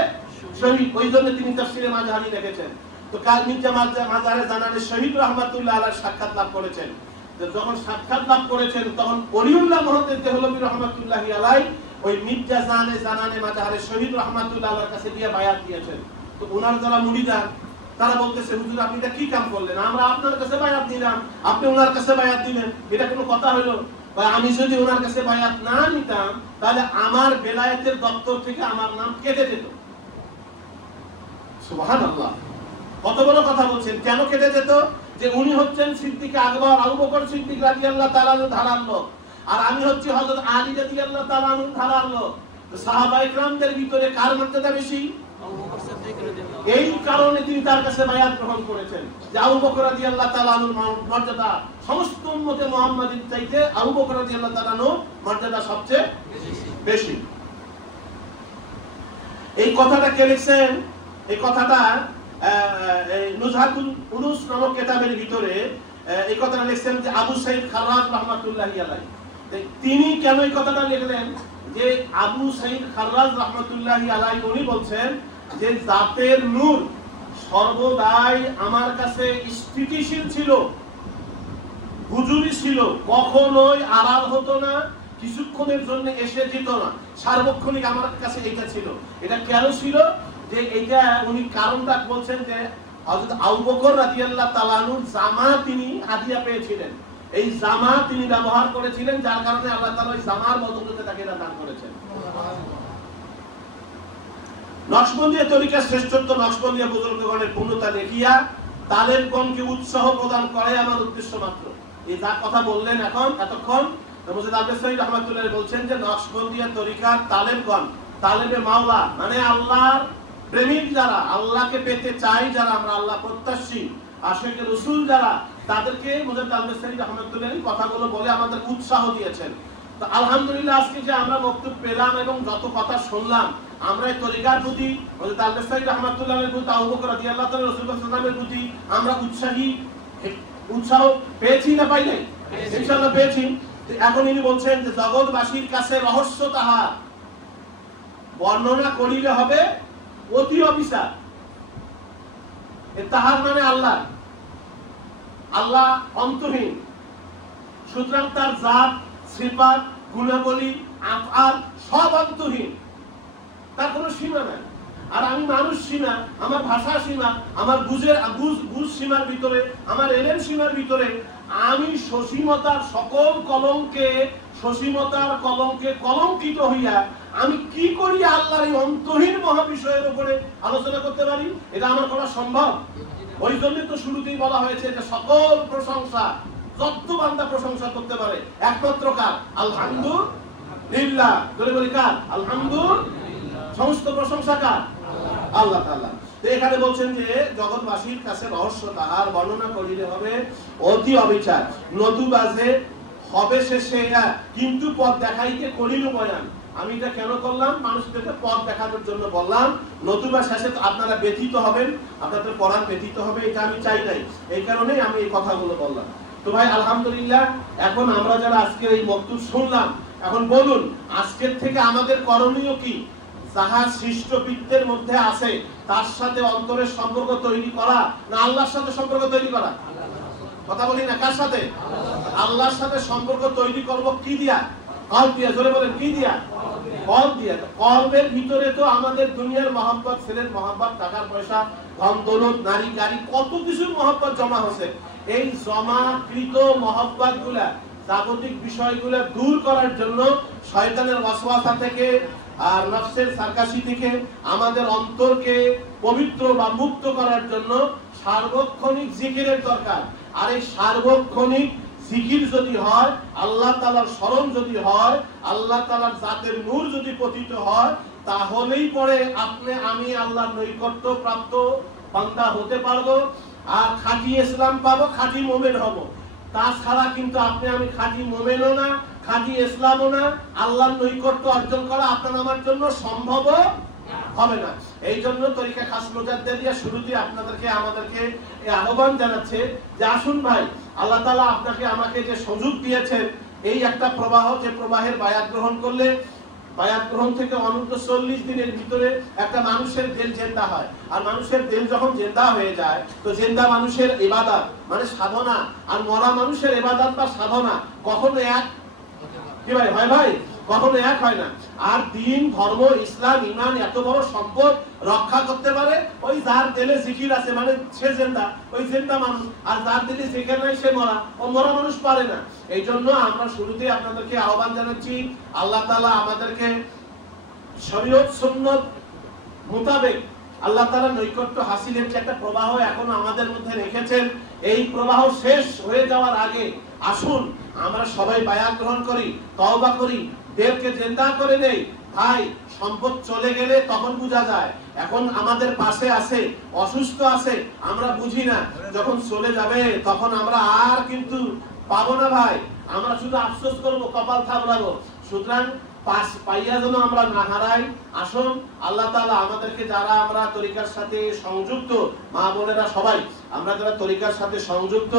শহীদ। ওই জন্য তিনি তাফসীরে মাযহারি লিখেছেন। তো কাল মির্জা মাজাহারে জানানে শহীদ রহমাতুল্লাহ আলাইহি সাক্ষাৎ লাভ করেছেন। যখন সাক্ষাৎ লাভ করেছেন তখন ওলিউল্লাহ মুহাদ্দিস দেহলভী রহমাতুল্লাহি আলাইহি ওই মির্জা জানানে মাজাহারে শহীদ রহমাতুল্লাহ আলাইহির কাছে দিয়ে বায়াত দিয়েছেন। তো ওনার যারা মুরিদান তারা বলতেছে, হুজুর আপনি এটা কি কাম করলেন? আমরা আপনার কাছে বায়াত দিলাম, আপনি ওনার কাছে বায়াত দিলেন, এটা কোনো কথা হলো? আমি যদি ওনার কাছে বায়াত না নিতাম তাহলে আমার বেলায়েতের দপ্তর থেকে আমার নাম কেটে যেত। সুবহানাল্লাহ, কত বড় কথা বলছেন। কেন কেটে যেত? যে উনি হচ্ছেন সিদ্দিক আকবর আবু বকর সিদ্দিক রাদিয়াল্লাহু তাআলা আনহু ধারার লোক, আর আমি হচ্ছি হযরত আলী রাদিয়াল্লাহু তাআলা আনহু ধারার লোক। তো সাহাবায়ে কেরামদের ভিতরে কার মর্যাদা বেশি? এই কারণে তিনি তার কাছে বায়াত গ্রহণ করেছেন যে আবু বকর রাদিয়াল্লাহু তাআলা আনহুর মর্যাদা সমস্ত উম্মতে মুহাম্মাদীর চাইতে আবু বকর রাদিয়াল্লাহু তাআলা আনহুর মর্যাদা সবচেয়ে বেশি। এই কথাটা কে লিখছেন? এই কথাটা নুজহাতুল উরুস নামক কিতাবের ভিতরে এই কথাটা লিখছেন যে আবু সাঈদ খাররাজ রাহমাতুল্লাহি আলাইহি। তিনি কেন এই কথাটা লিখলেন? যে আবু সাঈদ খাররাজ রাহমাতুল্লাহি আলাইহি উনি বলছেন যে জাতের নূর সর্বদাই আমার কাছে স্থিতিশীল ছিল, হুজুরি ছিল, কখনোই আড়াল হতো না, কিছুক্ষণের জন্য এসে যেত না, সার্বক্ষণিক আমার কাছে এটা ছিল। এটা কেন ছিল? যে এটা উনি কারণটা বলছেন যে হযরত আবু বকর রাদিয়াল্লাহু তাআলা আনহুর জামা তিনি হাদিয়া পেয়েছিলেন, এই জামা তিনি ব্যবহার করেছিলেন, যার কারণে আল্লাহ তাআলা ওই জামার বদৌলতে তাকে এটা দান করেছেন। নকশবন্দিয়া তরিকার শ্রেষ্ঠত্ব নকশবন্দিয়া বুজুর্গগণের পূর্ণতা দেখিয়া তালেবগণকে উৎসাহ প্রদান করাই আমার উদ্দেশ্য মাত্র। এই যা কথা বললেন এতক্ষণ মুর্শিদ আব্দুল সঈদ রহমাতুল্লাহ বলছেন যে নকশবন্দিয়া তরিকার তালেবগণ, তালেবে মাওলা মানে আল্লাহর প্রেমিক যারা, আল্লাহকে পেতে চাই যারা, আমরা আল্লাহ প্রত্যাশী আশিকে রাসূল যারা, তাদেরকে মুর্শিদ আব্দুল সঈদ রহমাতুল্লাহ কথাগুলো বলে আমাদের উৎসাহ দিয়েছেন। তো আলহামদুলিল্লাহ আজকে যে আমরা বক্তব্য পেলাম এবং যত কথা শুনলাম, আমরা এই তরিকার প্রতি মুর্শিদ আব্দুল সঈদ রহমাতুল্লাহর প্রতি, আবু বকর রাদিয়াল্লাহু তাআলা রাসূলুল্লাহ সাল্লাল্লাহু আলাইহি ওয়াসাল্লামের প্রতি আমরা উৎসাহ পেয়েছি না পাই নাই? ইনশাআল্লাহ পেয়েছি। এখন ইনি বলছেন যে জগৎবাসীর কাছে রহস্য তাহার বর্ণনা করিলে হবে অতি অবিচার। তাহার মানে আল্লাহ, আল্লাহ অন্তহীন, সুতরাং তার জাত সিফাত গুণাবলী আফআল সব অন্তহীন, তার কোনো সীমা নাই। আর আমি মানুষ সীমা, আমার ভাষা সীমা, আমার বুঝ সীমার ভিতরে, আমার এলেম সীমার ভিতরে আমি সসীমতার সকল কলঙ্কে কলঙ্কিত হইয়া আমি কি করি আল্লাহর এই অন্তহীন মহাবিষয়ের উপরে আলোচনা করতে পারি? এটা আমার করা সম্ভব? ওই জন্যই তো শুরুতেই বলা হয়েছে যে সকল প্রশংসা, যত বান্দা প্রশংসা করতে পারে একমাত্র কার? আলহামদুলিল্লাহ। বলি কার? আলহামদুলিল্লাহ। সমস্ত প্রশংসা কার? আল্লাহ তাআলা। তো এখানে বলছেন যে জগৎবাসীর কাছে রহস্য তাহার বর্ণনা করিলে হবে অতি অবিচার, নতুবা যে হবে শেষে কিন্তু পথ দেখাইতে করিল বয়ান। আমি এটা কেন করলাম? মানুষদেরকে পথ দেখানোর জন্য বললাম, নতুবা শেষে আপনারা ব্যথিত হবেন, আপনাদের পড়ার ব্যথিত হবে, এটা আমি চাই নাই। এই কারণেই আমি এই কথাগুলো বললাম। তো ভাই আলহামদুলিল্লাহ, এখন আমরা যারা আজকের এই বক্তব্য শুনলাম, এখন বলুন আজকের থেকে আমাদের করণীয় কি? যাহা সৃষ্ট বৃত্তের মধ্যে আছে তার সাথে অন্তরের সম্পর্ক তৈরি করা না আল্লাহর সাথে সম্পর্ক তৈরি করা? কথা বলি না, কার সাথে? আল্লাহর সাথে সম্পর্ক তৈরি করব কি দিয়া? কলব দিয়া। জোরে বলেন কি দিয়া? কলব দিয়া। কলবের ভিতরে তো আমাদের দুনিয়ার মহব্বত, ছেলের মহব্বত, টাকার পয়সা, ধন দৌলত, নারী গাড়ি, কত কিছু মহব্বত জমা হচ্ছে। এই জমাকৃত মহব্বত গুলা, জাগতিক বিষয়গুলা দূর করার জন্য শয়তানের ওয়াসওয়াসা থেকে আর নফসের সারকাশি থেকে আমাদের অন্তরকে পবিত্র বা মুক্ত করার জন্য সার্বক্ষণিক জিকিরের দরকার। আর এই সার্বক্ষণিক জিকির যদি হয়, আল্লাহ তাআলার স্মরণ যদি হয়, আল্লাহ তাআলার জাতের নূর যদি পতিত হয়, তাহলেই পরে আপনি আমি আল্লাহর নৈকট্য প্রাপ্ত বান্দা হতে পারবো, আর খাঁটি ইসলাম পাবো, খাঁটি মুমিন হব। তাছাড়া কিন্তু আপনি আমি খাঁটি মুমিনও না, খাঁটি ইসলামও না, আল্লাহর নৈকট্য অর্জন করা আপনার আমার জন্য সম্ভব হবে না। এই জন্য তরিকা খাস মুজাদ্দিদিয়া শুরুতে আপনাদেরকে আমাদেরকে এই আহ্বান জানাচ্ছে যে আসুন ভাই, আল্লাহ তাআলা আপনাকে আমাকে যে সুযোগ দিয়েছেন, এই একটা প্রবাহ, যে প্রবাহের বায়াত গ্রহণ করলে বায়াত গ্রহণ থেকে অনূর্ধ্ব 40 দিনের ভিতরে একটা মানুষের দিল জিন্দা হয়। আর মানুষের দিল যখন জিন্দা হয়ে যায়, তো জিন্দা মানুষের ইবাদত মানে সাধনা, আর মরা মানুষের ইবাদত বা সাধনা কখনো এক কি ভাই হয়? ভাই কখনো এক হয় না। আর দ্বীন, ধর্ম, ইসলাম, ঈমান এত বড় সম্পদ রক্ষা করতে পারে ওই যার দিলে জিকির আছে, মানে সে জিন্দা, ওই জিন্দা মানুষ। আর যার দিলে জিকির নাই সে মরা, ও মরা মানুষ পারে না। এই জন্য আমরা শুরুতে আপনাদেরকে আহ্বান জানাচ্ছি, আল্লাহ তাআলা আমাদেরকে শরীয়ত সুন্নাত মোতাবেক আল্লাহ তাআলা নৈকট্য হাসিলের যে একটা প্রবাহ এখন আমাদের মধ্যে রেখেছেন, এই প্রবাহ শেষ হয়ে যাওয়ার আগে আসুন আমরা সবাই বায়াত গ্রহণ করি, তওবা করি, দেরকে জিন্দা করে নেই। ভাই সম্পদ চলে গেলে তখন বোঝা যায়, এখন আমাদের পাশে আছে, অসুস্থ আছে, আমরা বুঝি না, যখন চলে যাবে তখন আমরা আর কিন্তু পাবো না ভাই, আমরা শুধু আফসোস করবো, কপাল থাবড়াবো। সুতরাং পাইয়া যেন আমরা না হারাই। আসুন আল্লাহ তাআলা আমাদেরকে, যারা আমরা তরিকার সাথে সংযুক্ত মা বোনেরা সবাই, আমরা যারা তরিকার সাথে সংযুক্ত,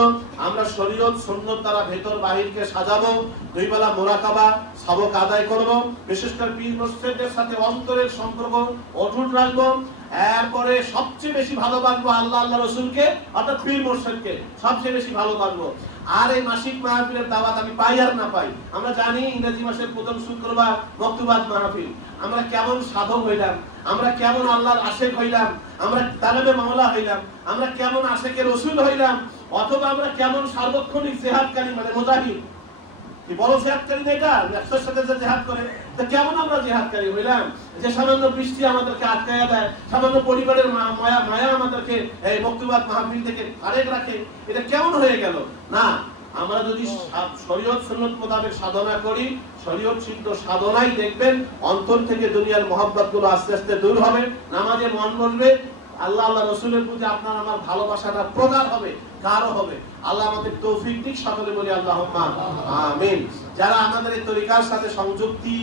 আমরা শরীয়ত সুন্নাত দ্বারা ভেতর বাহিরকে সাজাবো, দুই বেলা মুরাকাবা সবক আদায় করব, বিশেষ করে পীর মুর্শিদের সাথে অন্তরের সম্পর্ক অটুট রাখবো। এরপরে সবচেয়ে বেশি ভালোবাসবো আল্লাহ, আল্লাহ রাসূলকে, অর্থাৎ পীর মুর্শিদকে সবচেয়ে বেশি ভালোবাসবো। আর এই মাসিক মাহফিলের দাওয়াত আমি পাই আর না পাই, আমরা জানি ইংরেজি মাসের প্রথম শুক্রবার মক্তবাত মাহফিল, আমরা কেমন সাধক হইলাম, আমরা কেমন আল্লাহর আশেক হইলাম, আমরা তালেবে মাওলা হইলাম, আমরা কেমন আশেকের রাসূল হইলাম, অথবা আমরা কেমন সার্বক্ষণিক জিহাদকারী মানে মুজাহিদ, কি বড় জিহাদকারী না এটা, নফসের সাথে যে জিহাদ করে, তা কেমন আমরা জিহাদকারী হইলাম, যে সামান্য বৃষ্টি আমাদেরকে আটকায়া দেয়, সামান্য পরিবারের মায়া আমাদেরকে এই মক্তবাত মাহফিল থেকে আরেক রাখে, এটা কেমন হয়ে গেল? না, আমরা যদি শরীয়ত সুন্নাত মোতাবেক সাধনা করি, শরীয়ত সিদ্ধ সাধনাই দেখবেন অন্তর থেকে দুনিয়ার মহব্বত গুলো আস্তে আস্তে দূর হবে, নামাজে মন বসবে, আল্লাহ আল্লাহ রাসূলের প্রতি আপনার আমার ভালোবাসাটা প্রগাঢ় হবে, গাঢ় হবে। আল্লাহ আমাদের তৌফিক দিক, সকলে বলি আল্লাহুম্মা আমিন। যারা আমাদের এই তরিকার সাথে সংযুক্তি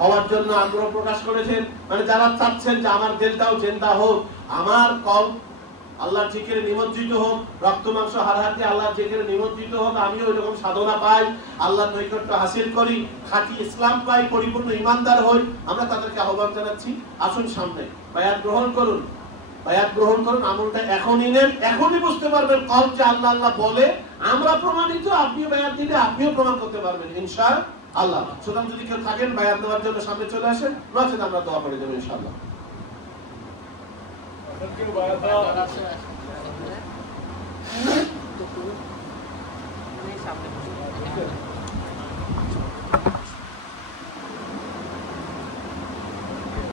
হওয়ার জন্য আগ্রহ প্রকাশ করেছেন, মানে যারা চাচ্ছেন যে আমার দিলটাও জিন্দা হোক, আমার কল আল্লাহর জিকিরে নিমজ্জিত হোক, রক্ত মাংস হাড়হাড় দিয়ে আল্লাহর জিকিরে নিমজ্জিত হোক, আমিও ওইরকম সাধনা পাই, আল্লাহর নৈকট্য হাসিল করি, খাঁটি ইসলাম পাই, পরিপূর্ণ ইমানদার হই, আমরা তাদেরকে আহ্বান জানাচ্ছি, আসুন সামনে বায়াত গ্রহণ করুন, বায়াত গ্রহণ করুন। আমলটা এখনই নেন, এখনই বুঝতে পারবেন কলব যে আল্লাহ আল্লাহ বলে, আমরা প্রমাণিত, আপনিও বায়াত দিলে আপনিও প্রমাণ করতে পারবেন ইনশাআল্লাহ। সুতরাং যদি কেউ থাকেন বায়াত দেওয়ার জন্য সামনে চলে আসেন, নচেত আমরা দোয়া করে দেব ইনশাআল্লাহ। সামনে